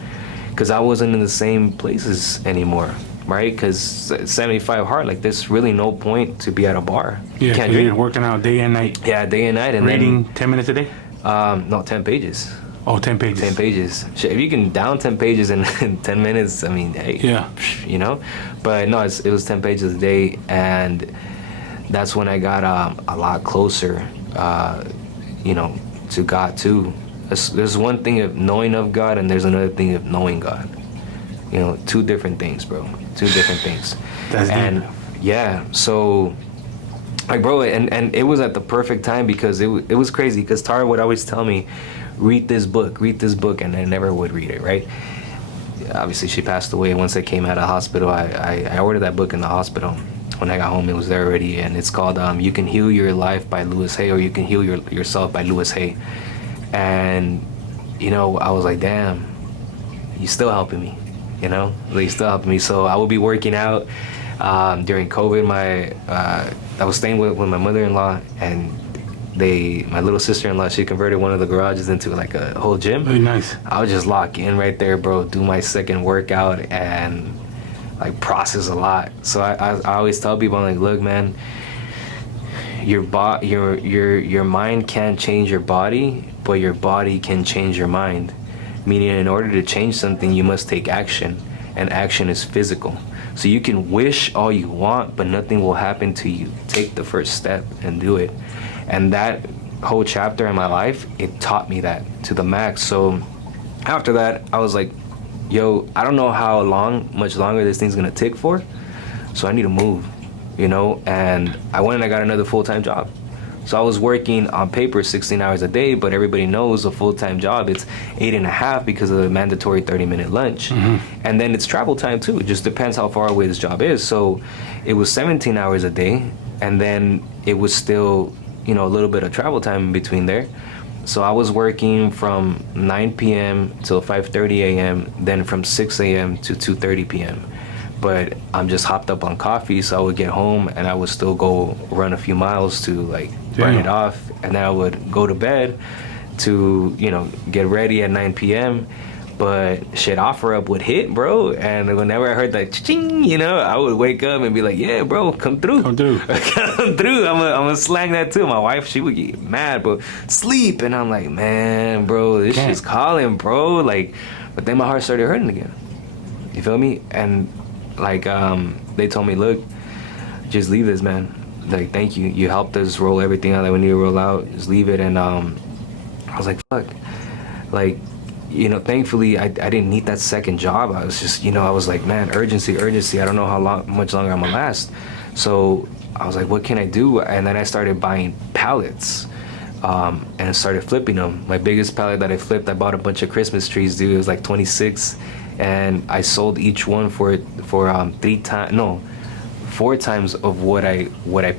Because I wasn't in the same places anymore. right? Because 75 hard, like there's really no point to be at a bar. Yeah, Can't you're drink. working out day and night. Yeah, day and night, and Reading 10 minutes a day? no, 10 pages. Oh, 10 pages. 10 pages. Shit, if you can down 10 pages in 10 minutes, I mean, hey, Yeah. you know. But no, it was 10 pages a day, and that's when I got a lot closer, you know, to God too. There's one thing of knowing of God, and there's another thing of knowing God. You know, two different things, bro. Two different things. That's and deep. yeah, so like, bro, and it was at the perfect time because it was crazy. Because Tara would always tell me, read this book, and I never would read it, right? Obviously, she passed away once I came out of the hospital. I ordered that book in the hospital. When I got home, it was there already, and it's called You Can Heal Your Life by Louis Hay, or You Can Heal Yourself by Louis Hay. And, you know, I was like, damn, you're still helping me, you know? Like, you're still helping me. So I would be working out during COVID. I was staying with my mother-in-law, and my little sister-in-law, she converted one of the garages into like a whole gym. Very nice. I would just lock in right there, bro, do my second workout, and like process a lot. So I always tell people, I'm like, look, man, your mind can't change your body, but your body can change your mind. Meaning, in order to change something, you must take action, and action is physical. So you can wish all you want, but nothing will happen till you take the first step and do it. And that whole chapter in my life, it taught me that to the max. So after that, I was like, yo, I don't know how much longer this thing's gonna take for, so I need to move, you know? And I went and I got another full-time job. So I was working on paper 16 hours a day, but everybody knows a full-time job, it's 8.5 because of the mandatory 30-minute lunch. Mm-hmm. And then it's travel time too. It just depends how far away this job is. So it was 17 hours a day, and then it was still, you know, a little bit of travel time in between there. So I was working from 9 p.m. till 5:30 a.m., then from 6 a.m. to 2:30 p.m. But I'm just hopped up on coffee, so I would get home and I would still go run a few miles to like burn it off, and then I would go to bed to, you know, get ready at 9 p.m. But shit, offer up would hit, bro, and whenever I heard that ching, you know, I would wake up and be like, yeah, bro, come through. Come through. Come through. I'm gonna slang that too. My wife, she would get mad, but sleep, and I'm like, man, bro, this shit's calling, bro. Like, but then my heart started hurting again. You feel me? And like, they told me, look, just leave this, man. Like, thank you. You helped us roll everything out that we need to roll out. Just leave it. And I was like, fuck. Like, you know, thankfully, I didn't need that second job. I was just, you know, I was like, man, urgency. I don't know how much longer I'm gonna last. So I was like, what can I do? And then I started buying pallets, and started flipping them. My biggest pallet that I flipped, I bought a bunch of Christmas trees, dude. It was like 26, and I sold each one for 4 times of what I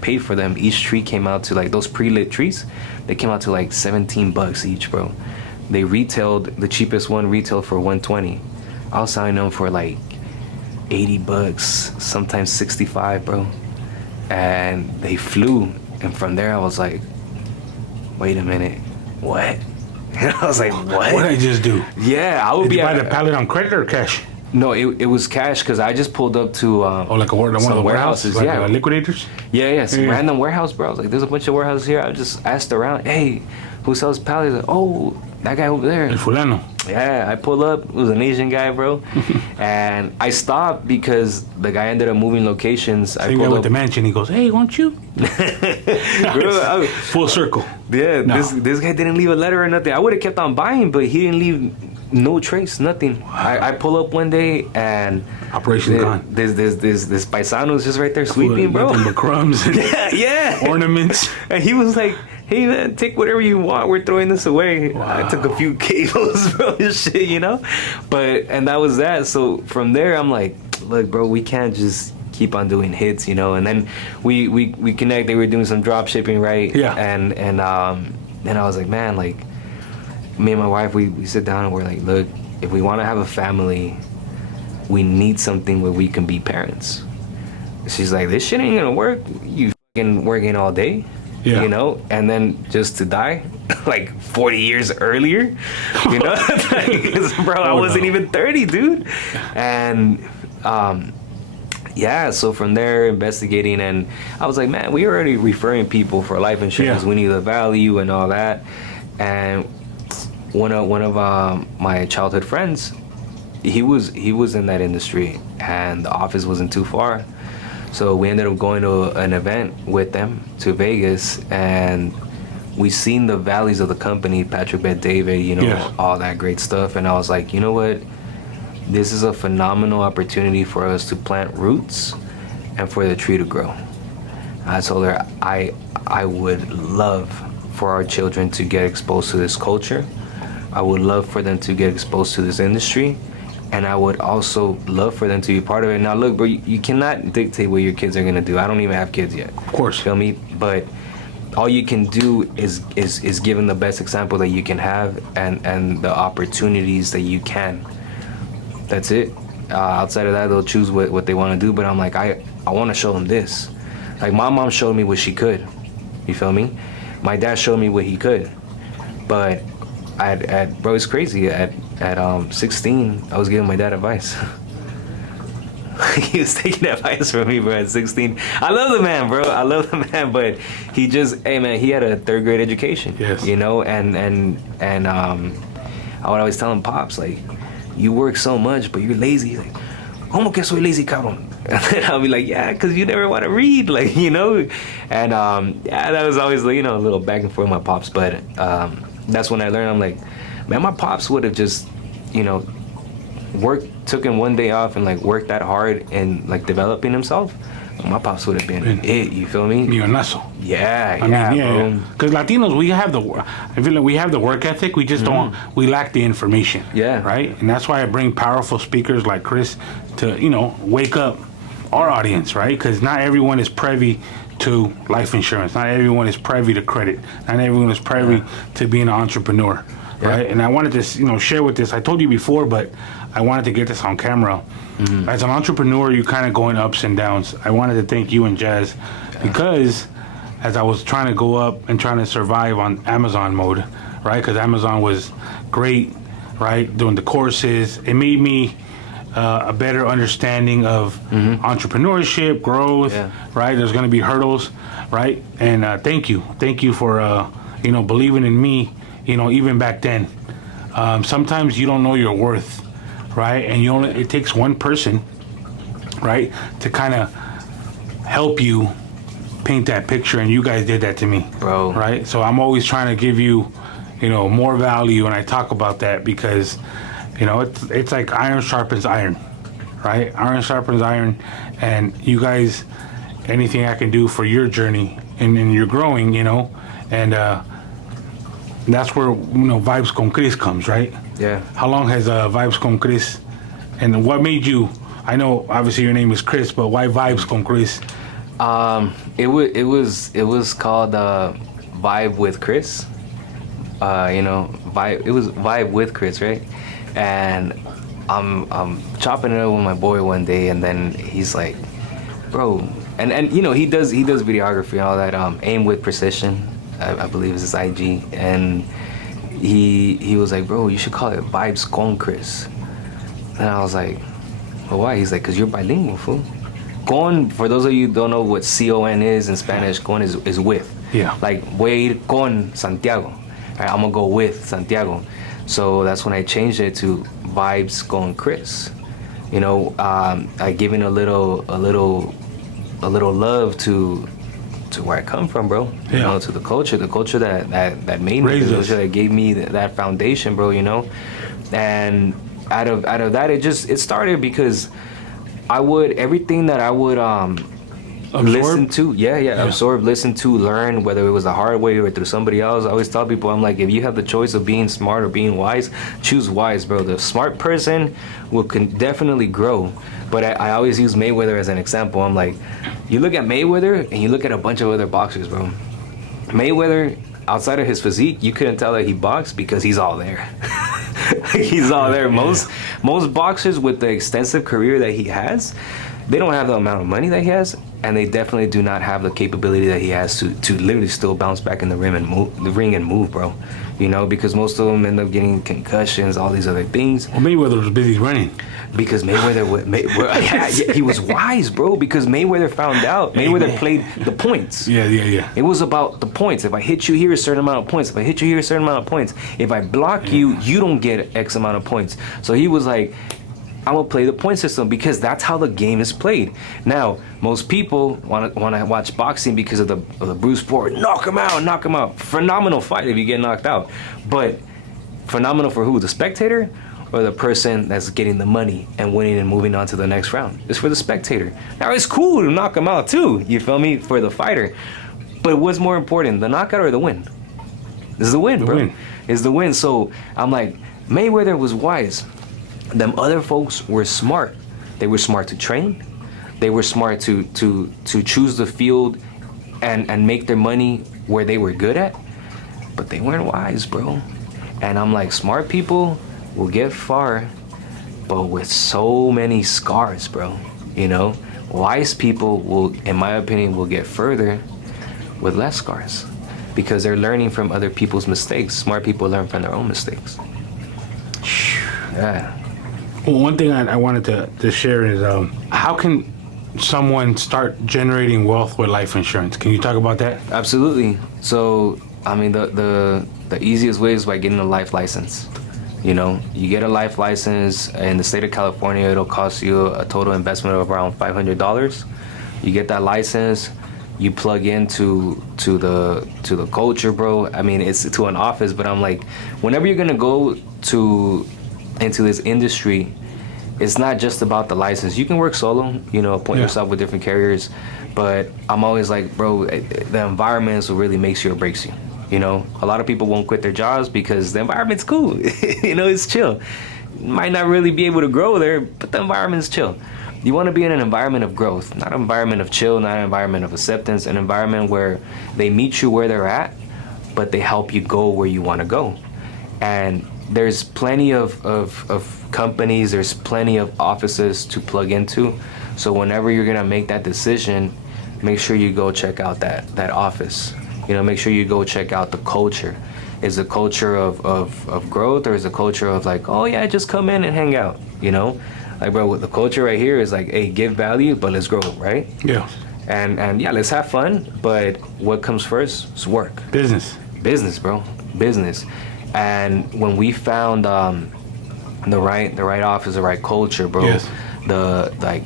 paid for them. Each tree came out to, like, those pre-lit trees, they came out to like $17 each, bro. They retailed, the cheapest one retailed for $120. I was selling them for like $80, sometimes 65, bro. And they flew. And from there I was like, wait a minute, what? And I was like, what? What did I just do? Yeah, I would Did be you buy at the pallet on credit or cash? No, it was cash, because I just pulled up to Like one of the warehouses, like liquidators? Yeah, some random warehouse, bro. I was like, there's a bunch of warehouses here. I just asked around, hey, who sells pallets? Like, oh, that guy over there. El fulano. Yeah, I pulled up. It was an Asian guy, bro. And I stopped because the guy ended up moving locations. I Same guy pulled with up. the mansion. He goes, hey, won't you? Bro, Full circle. yeah, No. this guy didn't leave a letter or nothing. I would have kept on buying, but he didn't leave no trace, nothing. I pull up one day and Operation gone. This paisanos just right there sweeping, bro. Nothing but crumbs and Yeah. ornaments. And he was like, hey man, take whatever you want, we're throwing this away. Wow. I took a few cables, bro, and shit, you know? And that was that. So from there, I'm like, look, bro, we can't just keep on doing hits, you know? And then we connect, they were doing some drop shipping, right? Yeah. And I was like, man, like, me and my wife, we sit down and we're like, look, if we want to have a family, we need something where we can be parents. She's like, this shit ain't gonna work. You fucking working all day, Yeah. you know? And then just to die like 40 years earlier, you know? Like, bro, I wasn't even 30, dude. And Yeah, so from there, investigating, and I was like, man, we already referring people for life insurance. Yeah. We need the value and all that. And one of my childhood friends, he was in that industry, and the office wasn't too far. So we ended up going to an event with them to Vegas, and we seen the values of the company, Patrick Bet David, you know, Yeah. all that great stuff. And I was like, you know what? This is a phenomenal opportunity for us to plant roots and for the tree to grow. I told her I would love for our children to get exposed to this culture. I would love for them to get exposed to this industry. And I would also love for them to be part of it. Now, look, bro, you cannot dictate what your kids are going to do. I don't even have kids yet. Of course. Feel me? But all you can do is give them the best example that you can have, and the opportunities that you can. That's it. Outside of that, they'll choose what they want to do. But I'm like, I want to show them this. Like, my mom showed me what she could. You feel me? My dad showed me what he could. But bro, it's crazy. At 16, I was giving my dad advice. He was taking advice from me, bro, at 16. I love the man, bro. I love the man, but he just, hey, man, he had a third grade education. Yes. You know, and I would always tell him, Pops, like, you work so much, but you're lazy. He's like, ¿cómo que soy lazy, cabrón? And then I'll be like, yeah, because you never want to read, like, you know? And, yeah, that was always, you know, a little back and forth with my pops. But that's when I learned, I'm like, man, my pops would have just, you know, took him one day off and, like, worked that hard in, like, developing himself. My pops would have been it, you feel me? Millonazo. Yeah, I mean, bro. because Latinos, I feel like we have the work ethic. We just don't. We lack the information. Yeah. Right. And that's why I bring powerful speakers like Chris to, you know, wake up our audience, right? Because not everyone is privy to life insurance. Not everyone is privy to credit. Not everyone is privy to being an entrepreneur, right? And I wanted to, you know, share with this. I told you before, but I wanted to get this on camera. As an entrepreneur, you kind of go in ups and downs. I wanted to thank you and Jazz because as I was trying to go up and trying to survive on Amazon mode, right? Because Amazon was great, right? Doing the courses. It made me a better understanding of entrepreneurship, growth, right? There's going to be hurdles, right? And thank you for you know, believing in me, you know, even back then. Sometimes you don't know your worth, right? And it takes one person, right, to kind of help you paint that picture, and you guys did that to me, Bro. right? So I'm always trying to give you, you know, more value, and I talk about that because, you know, it's like iron sharpens iron, right? Iron sharpens iron, and you guys, anything I can do for your journey and you're growing, you know, and that's where, you know, VibeConChris comes, right? Yeah. How long has VibeConChris, and what made you? I know obviously your name is Chris, but why VibeConChris? It was called Vibe with Chris. You know, Vibe. It was Vibe with Chris, right? And I'm chopping it up with my boy one day, and then he's like, bro, and you know, he does videography and all that. Aim with Precision, I believe is his IG, and he was like, bro, you should call it VibeConChris. And I was like, well, why? He's like, because you're bilingual, fool. Con, for those of you who don't know what C-O-N is in Spanish, con is with. Yeah. Like, voy a ir con Santiago. Right, I'm going to go with Santiago. So that's when I changed it to VibeConChris. You know, I given a little love to where I come from, bro. You know, to the culture that made me, the culture that gave me that foundation, bro. You know, and out of that, it started because everything that I would listen to, absorb, listen to, learn, whether it was the hard way or through somebody else. I always tell people, I'm like, if you have the choice of being smart or being wise, choose wise, bro. The smart person can definitely grow. But I always use Mayweather as an example. I'm like, you look at Mayweather and you look at a bunch of other boxers, bro. Mayweather, outside of his physique, you couldn't tell that he boxed because he's all there. He's all there. Most boxers with the extensive career that he has, they don't have the amount of money that he has, and they definitely do not have the capability that he has to literally still bounce back in the ring and move, bro. You know, because most of them end up getting concussions, all these other things. Well, Mayweather was busy running. Because he was wise, bro. Because Mayweather found out. Mayweather played the points. Yeah. It was about the points. If I hit you here, a certain amount of points. If I hit you here, a certain amount of points. If I block you, you don't get X amount of points. So he was like, I'm gonna play the point system because that's how the game is played. Now, most people want to watch boxing because of the Bruce Ford. Knock him out. Phenomenal fight if you get knocked out. But phenomenal for who? The spectator? Or the person that's getting the money and winning and moving on to the next round? It's for the spectator. Now, it's cool to knock him out too, you feel me, for the fighter. But what's more important, the knockout or the win? This is the win, bro. It's the win. So I'm like, Mayweather was wise. Them other folks were smart. They were smart to train. They were smart to choose the field and make their money where they were good at. But they weren't wise, bro. And I'm like, smart people will get far, but with so many scars, bro. You know, wise people will, in my opinion, will get further with less scars because they're learning from other people's mistakes. Smart people learn from their own mistakes. Yeah. Well, one thing I wanted to share is how can someone start generating wealth with life insurance? Can you talk about that? Absolutely. So, I mean, the easiest way is by getting a life license. You know, you get a life license in the state of California. It'll cost you a total investment of around $500. You get that license, you plug into the culture, bro. I mean, it's to an office, but I'm like, whenever you're gonna go into this industry, it's not just about the license. You can work solo, you know, appoint yourself with different carriers, but I'm always like, bro, the environment is what really makes you or breaks you. You know, a lot of people won't quit their jobs because the environment's cool. You know, it's chill. Might not really be able to grow there, but the environment's chill. You want to be in an environment of growth, not an environment of chill, not an environment of acceptance, an environment where they meet you where they're at, but they help you go where you want to go. And there's plenty of companies, there's plenty of offices to plug into. So whenever you're going to make that decision, make sure you go check out that office. You know, make sure you go check out the culture. Is a culture of growth, or is a culture of like, oh yeah, just come in and hang out, you know? Like, bro, the culture right here is like, hey, give value, but let's grow, right? Yeah. And yeah, let's have fun, but what comes first is work. Business, bro. Business. And when we found the right office, the right culture, bro, like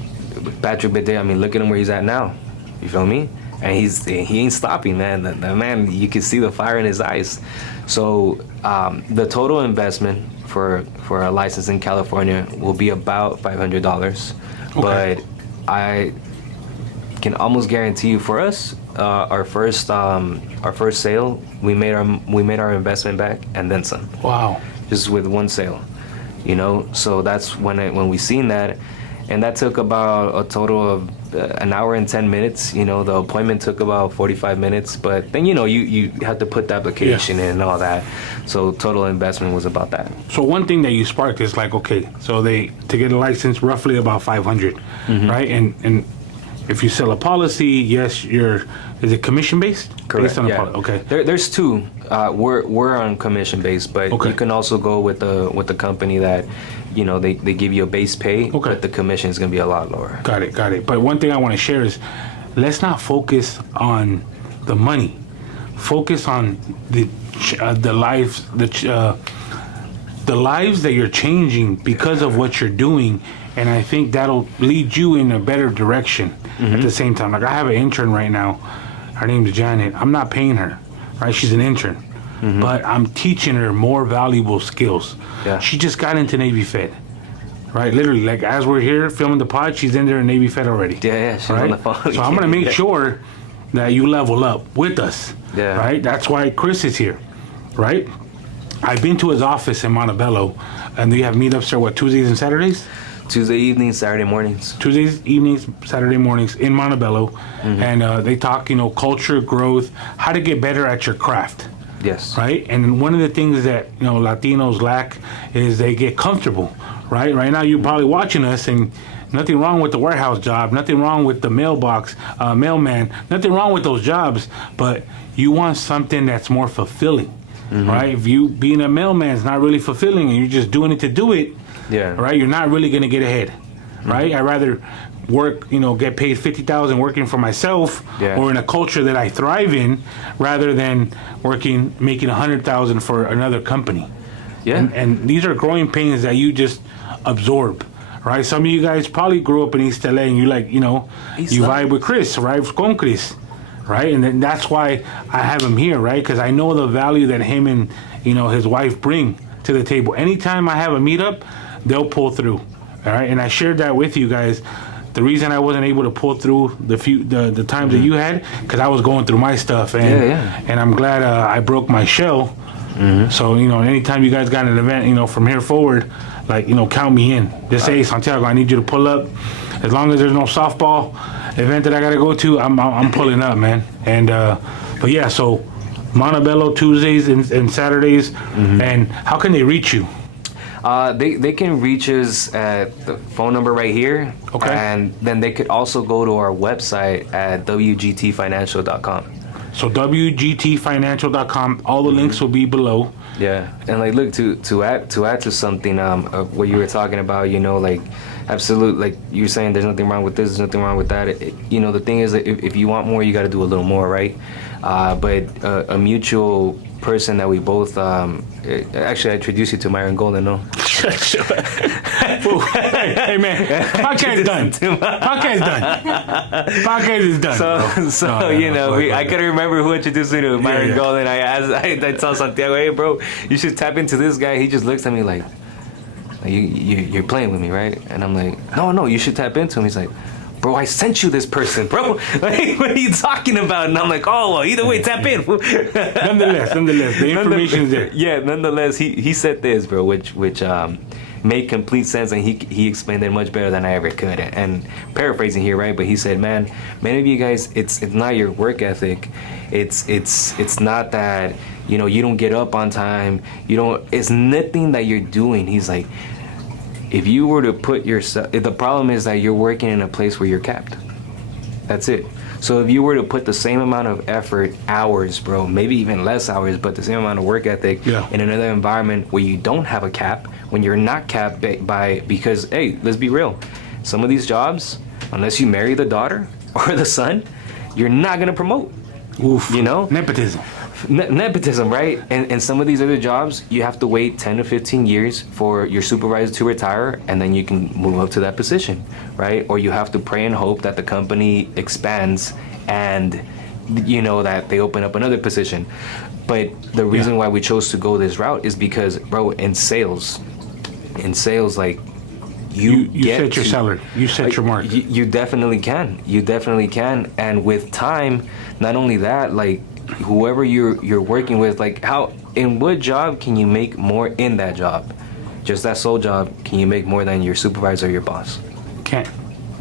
Patrick Bidet, I mean, look at him where he's at now. You feel me? And he ain't stopping, man. The man, you can see the fire in his eyes. So the total investment for a license in California will be about $500. Okay. But I can almost guarantee you, for us, our first sale, we made our investment back and then some. Wow. Just with one sale, you know. So that's when we seen that. And that took about a total of an hour and 10 minutes. You know, the appointment took about 45 minutes. But then, you know, you have to put the application in and all that. So total investment was about that. So one thing that you sparked is like, okay, so to get a license, roughly about 500, right? And if you sell a policy, yes, is it commission based? Correct. Based on okay. There's two. We're on commission based, but you can also go with the company that, you know, they give you a base pay, but the commission is gonna be a lot lower. Got it. But one thing I want to share is, let's not focus on the money. Focus on the lives, the lives that you're changing because of what you're doing. And I think that'll lead you in a better direction at the same time. Like, I have an intern right now. Her name's Janet. I'm not paying her, right? She's an intern. But I'm teaching her more valuable skills. Yeah. She just got into Navy Fed, right? Literally, like, as we're here filming the pod, she's in there in Navy Fed already. Yeah, she's on the phone. So I'm going to make sure that you level up with us, yeah. Right? That's why Chris is here, right? I've been to his office in Montebello, and they have meetups there, Tuesdays and Saturdays? Tuesday evenings, Saturday mornings. Tuesdays evenings, Saturday mornings in Montebello. And they talk, you know, culture, growth, how to get better at your craft. Yes. Right? And one of the things that, you know, Latinos lack is they get comfortable, right? Right now you're probably watching us and Nothing wrong with the warehouse job. Nothing wrong with the mailbox, mailman. Nothing wrong with those jobs. But you want something that's more fulfilling, right? If you being a mailman is not really fulfilling and you're just doing it to do it, right? You're not really gonna get ahead, right? I'd rather work, get paid $50,000 working for myself, or in a culture that I thrive in, rather than making $100,000 for another company. And these are growing pains that you just absorb, right? Some of you guys probably grew up in East LA and you you vibe with Chris, right? VibeConChris, right? And then that's why I have him here, right? Because I know the value that him and his wife bring to the table. Anytime I have a meetup, they'll pull through, all right? And I shared that with you guys. The reason I wasn't able to pull through the times that you had, because I was going through my stuff, and I'm glad I broke my shell. So anytime you guys got an event, from here forward, count me in. Just say, Santiago, I need you to pull up. As long as there's no softball event that I gotta go to, I'm pulling up, man. And but yeah, so Montebello Tuesdays and Saturdays. And how can they reach you? They can reach us at the phone number right here. Okay. And then they could also go to our website at wgtfinancial.com. So wgtfinancial.com. All the links will be below. Yeah. And look, to add to something, what you were talking about, absolutely, you're saying there's nothing wrong with this, there's nothing wrong with that. The thing is that if you want more, you got to do a little more, right? But a mutual person that we both actually I introduced you to Myron Golden, no? Hey man, podcast done. Podcast is done. So I couldn't remember who introduced me to Myron Golden. I tell Santiago, hey bro, you should tap into this guy. He just looks at me like you're playing with me, right? And I'm like, no, you should tap into him. He's like, bro, I sent you this person, bro. What are you talking about? And I'm like, oh, well, either way, tap in. Nonetheless, the information's there. Yeah, nonetheless, he said this, bro, which made complete sense, and he explained it much better than I ever could. And paraphrasing here, right? But he said, man, many of you guys, it's not your work ethic. It's not that you don't get up on time. It's nothing that you're doing. He's like, if you were to put yourself, the problem is that you're working in a place where you're capped. That's it. So if you were to put the same amount of effort, hours, bro, maybe even less hours, but the same amount of work ethic in another environment where you don't have a cap, when you're not capped because, hey, let's be real. Some of these jobs, unless you marry the daughter or the son, you're not going to promote. Oof. Nepotism. Nepotism, right? And some of these other jobs, you have to wait 10 to 15 years for your supervisor to retire, and then you can move up to that position, right? Or you have to pray and hope that the company expands and that they open up another position. But the reason why we chose to go this route is because, bro, in sales, you set your salary, you set your mark. You definitely can. And with time, not only that, whoever you're working with, in what job can you make more in that job? Just that sole job, can you make more than your supervisor or your boss? Can't.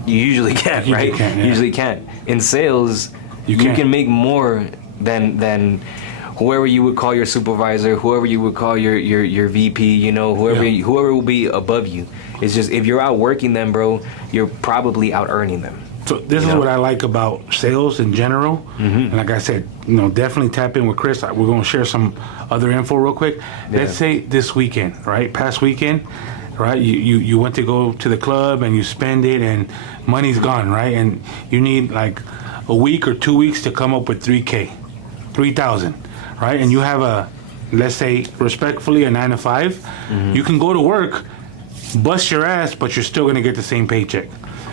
You usually can't, right? Can't, yeah. Usually can't. In sales, you can make more than whoever you would call your supervisor, whoever you would call your VP, whoever will be above you. It's just, if you're out working them, bro, you're probably out earning them. So this is what I like about sales in general. And like I said, definitely tap in with Chris. We're going to share some other info real quick. Let's say this weekend, right? Past weekend, right? You went to go to the club and you spend it and money's gone, right? And you need a week or 2 weeks to come up with $3,000, right? And you have let's say respectfully, a 9 to 5. You can go to work, bust your ass, but you're still going to get the same paycheck.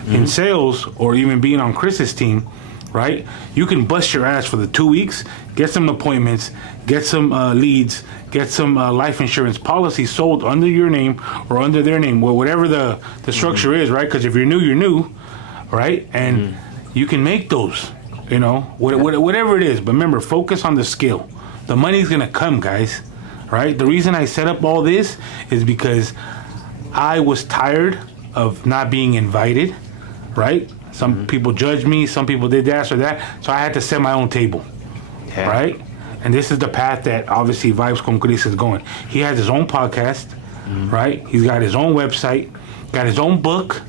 In sales, or even being on Chris's team, right? You can bust your ass for the 2 weeks, get some appointments, get some leads, get some life insurance policies sold under your name or under their name, or whatever the structure is, right? Because if you're new, right? And you can make those, whatever it is. But remember, focus on the skill. The money's gonna come, guys, right? The reason I set up all this is because I was tired of not being invited, right? Some people judged me, some people did this or that, so I had to set my own table, right? And this is the path that obviously VibeConChris is going. He has his own podcast, right? He's got his own website, got his own book,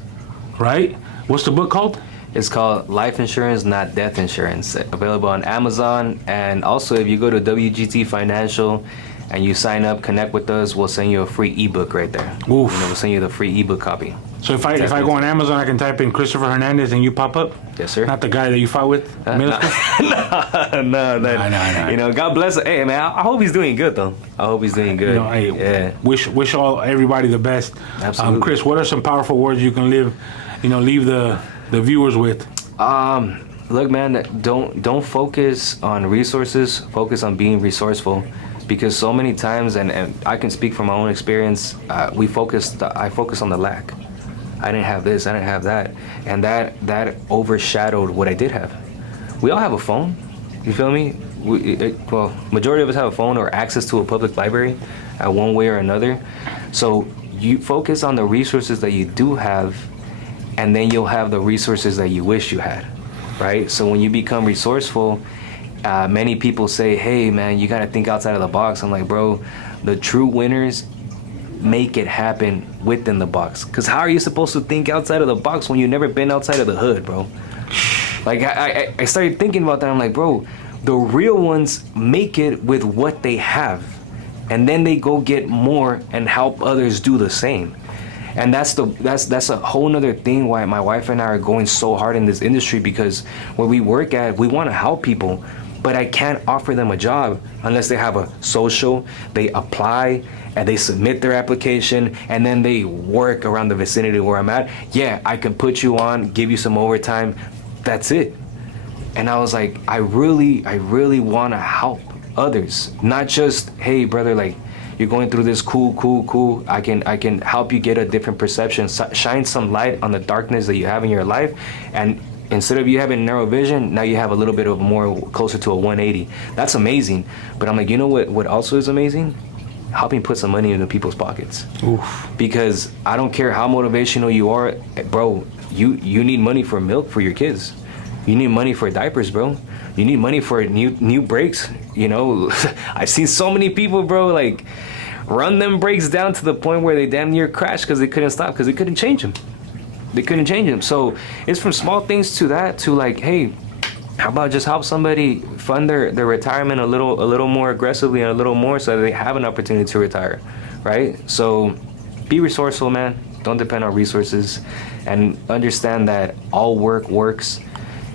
right? What's the book called? It's called Life Insurance, Not Death Insurance. Available on Amazon. And also, if you go to WGT Financial and you sign up, connect with us, we'll send you a free ebook right there. Oof. We'll send you the free ebook copy. So if I go on Amazon, I can type in Christopher Hernandez and you pop up? Yes, sir. Not the guy that you fought with? No. You know, God bless. Hey, man, I hope he's doing good, though. I hope he's doing good. Hey, wish everybody the best. Absolutely. Chris, what are some powerful words you can leave the viewers with? Look, man, don't focus on resources. Focus on being resourceful, because so many times, and I can speak from my own experience, I focus on the lack. I didn't have this, I didn't have that, and that overshadowed what I did have. We all have a phone, you feel me? Majority of us have a phone or access to a public library at one way or another. So you focus on the resources that you do have, and then you'll have the resources that you wish you had, right? So when you become resourceful, many people say, hey man, you gotta think outside of the box. I'm like, bro, the true winners make it happen within the box. Because how are you supposed to think outside of the box when you've never been outside of the hood, bro? Like, I started thinking about that. I'm like, bro, the real ones make it with what they have, and then they go get more and help others do the same. And that's a whole nother thing why my wife and I are going so hard in this industry, because where we work at, we want to help people, but I can't offer them a job unless they have a social, they apply, and they submit their application, and then they work around the vicinity where I'm at. Yeah, I can put you on, give you some overtime. That's it. And I was like, I really want to help others, not just, hey brother, like, you're going through this, cool. I can help you get a different perception, shine some light on the darkness that you have in your life, and instead of you having narrow vision, now you have a little bit of more closer to a 180. That's amazing. But I'm like, you know what also is amazing? Helping put some money into people's pockets. Oof. Because I don't care how motivational you are, bro, you need money for milk for your kids. You need money for diapers, bro. You need money for new brakes. You know, I've seen so many people, bro, like run them brakes down to the point where they damn near crashed because they couldn't stop, because they couldn't change them. So it's from small things to that, to like, hey, how about just help somebody fund their retirement a little more aggressively and a little more, so that they have an opportunity to retire, right? So be resourceful, man. Don't depend on resources, and understand that all work works.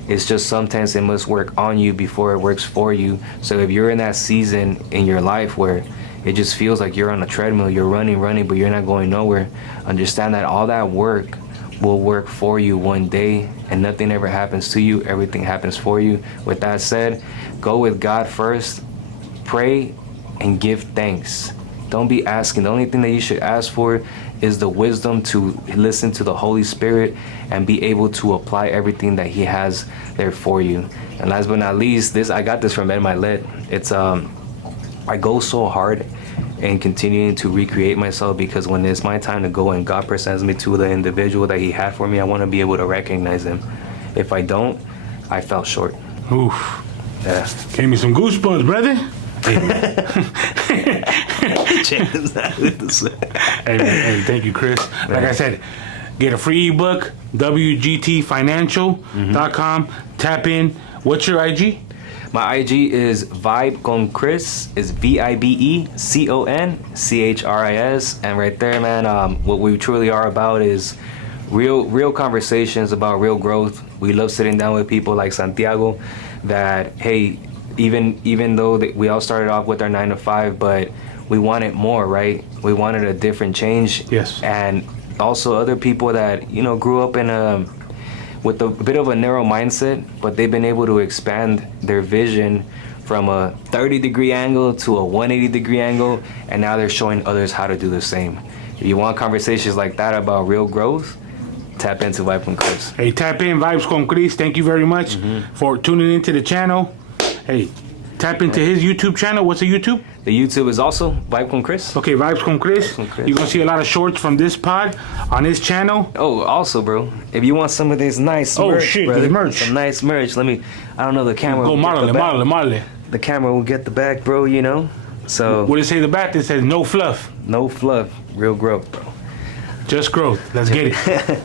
It's just sometimes it must work on you before it works for you. So if you're in that season in your life where it just feels like you're on a treadmill, you're running, but you're not going nowhere, understand that all that work will work for you one day, and nothing ever happens to you. Everything happens for you. With that said, go with God first, pray, and give thanks. Don't be asking. The only thing that you should ask for is the wisdom to listen to the Holy Spirit and be able to apply everything that He has there for you. And last but not least, I got this from Ed Milet. It's I go so hard in continuing to recreate myself, because when it's my time to go and God presents me to the individual that He had for me, I want to be able to recognize Him. If I don't, I fell short. Oof. Yeah. Gave me some goosebumps, brother. Hey, hey, thank you, Chris. Like I said, get a free ebook, WGTfinancial.com. Tap in. What's your IG? My IG is VibeConChris. Is VibeConChris. And right there, man, what we truly are about is real conversations about real growth. We love sitting down with people like Santiago that, hey, even though we all started off with our 9 to 5, but we wanted more, right? We wanted a different change. Yes. And also other people that, grew up with a bit of a narrow mindset, but they've been able to expand their vision from a 30-degree angle to a 180-degree angle, and now they're showing others how to do the same. If you want conversations like that about real growth, tap into VibeConChris. Hey, tap in VibesConChris. Thank you very much for tuning into the channel. Hey, tap into his YouTube channel. What's the YouTube? The YouTube is also VibeConChris. Okay, VibesConChris. You're going to see a lot of shorts from this pod on his channel. Oh, also, bro, if you want some of this nice merch, brother, the merch. some nice merch, I don't know, the camera. Go marle. The camera will get the back, bro, So. What does it say in the back? It says no fluff. No fluff. Real growth, bro. Just growth. Let's get it.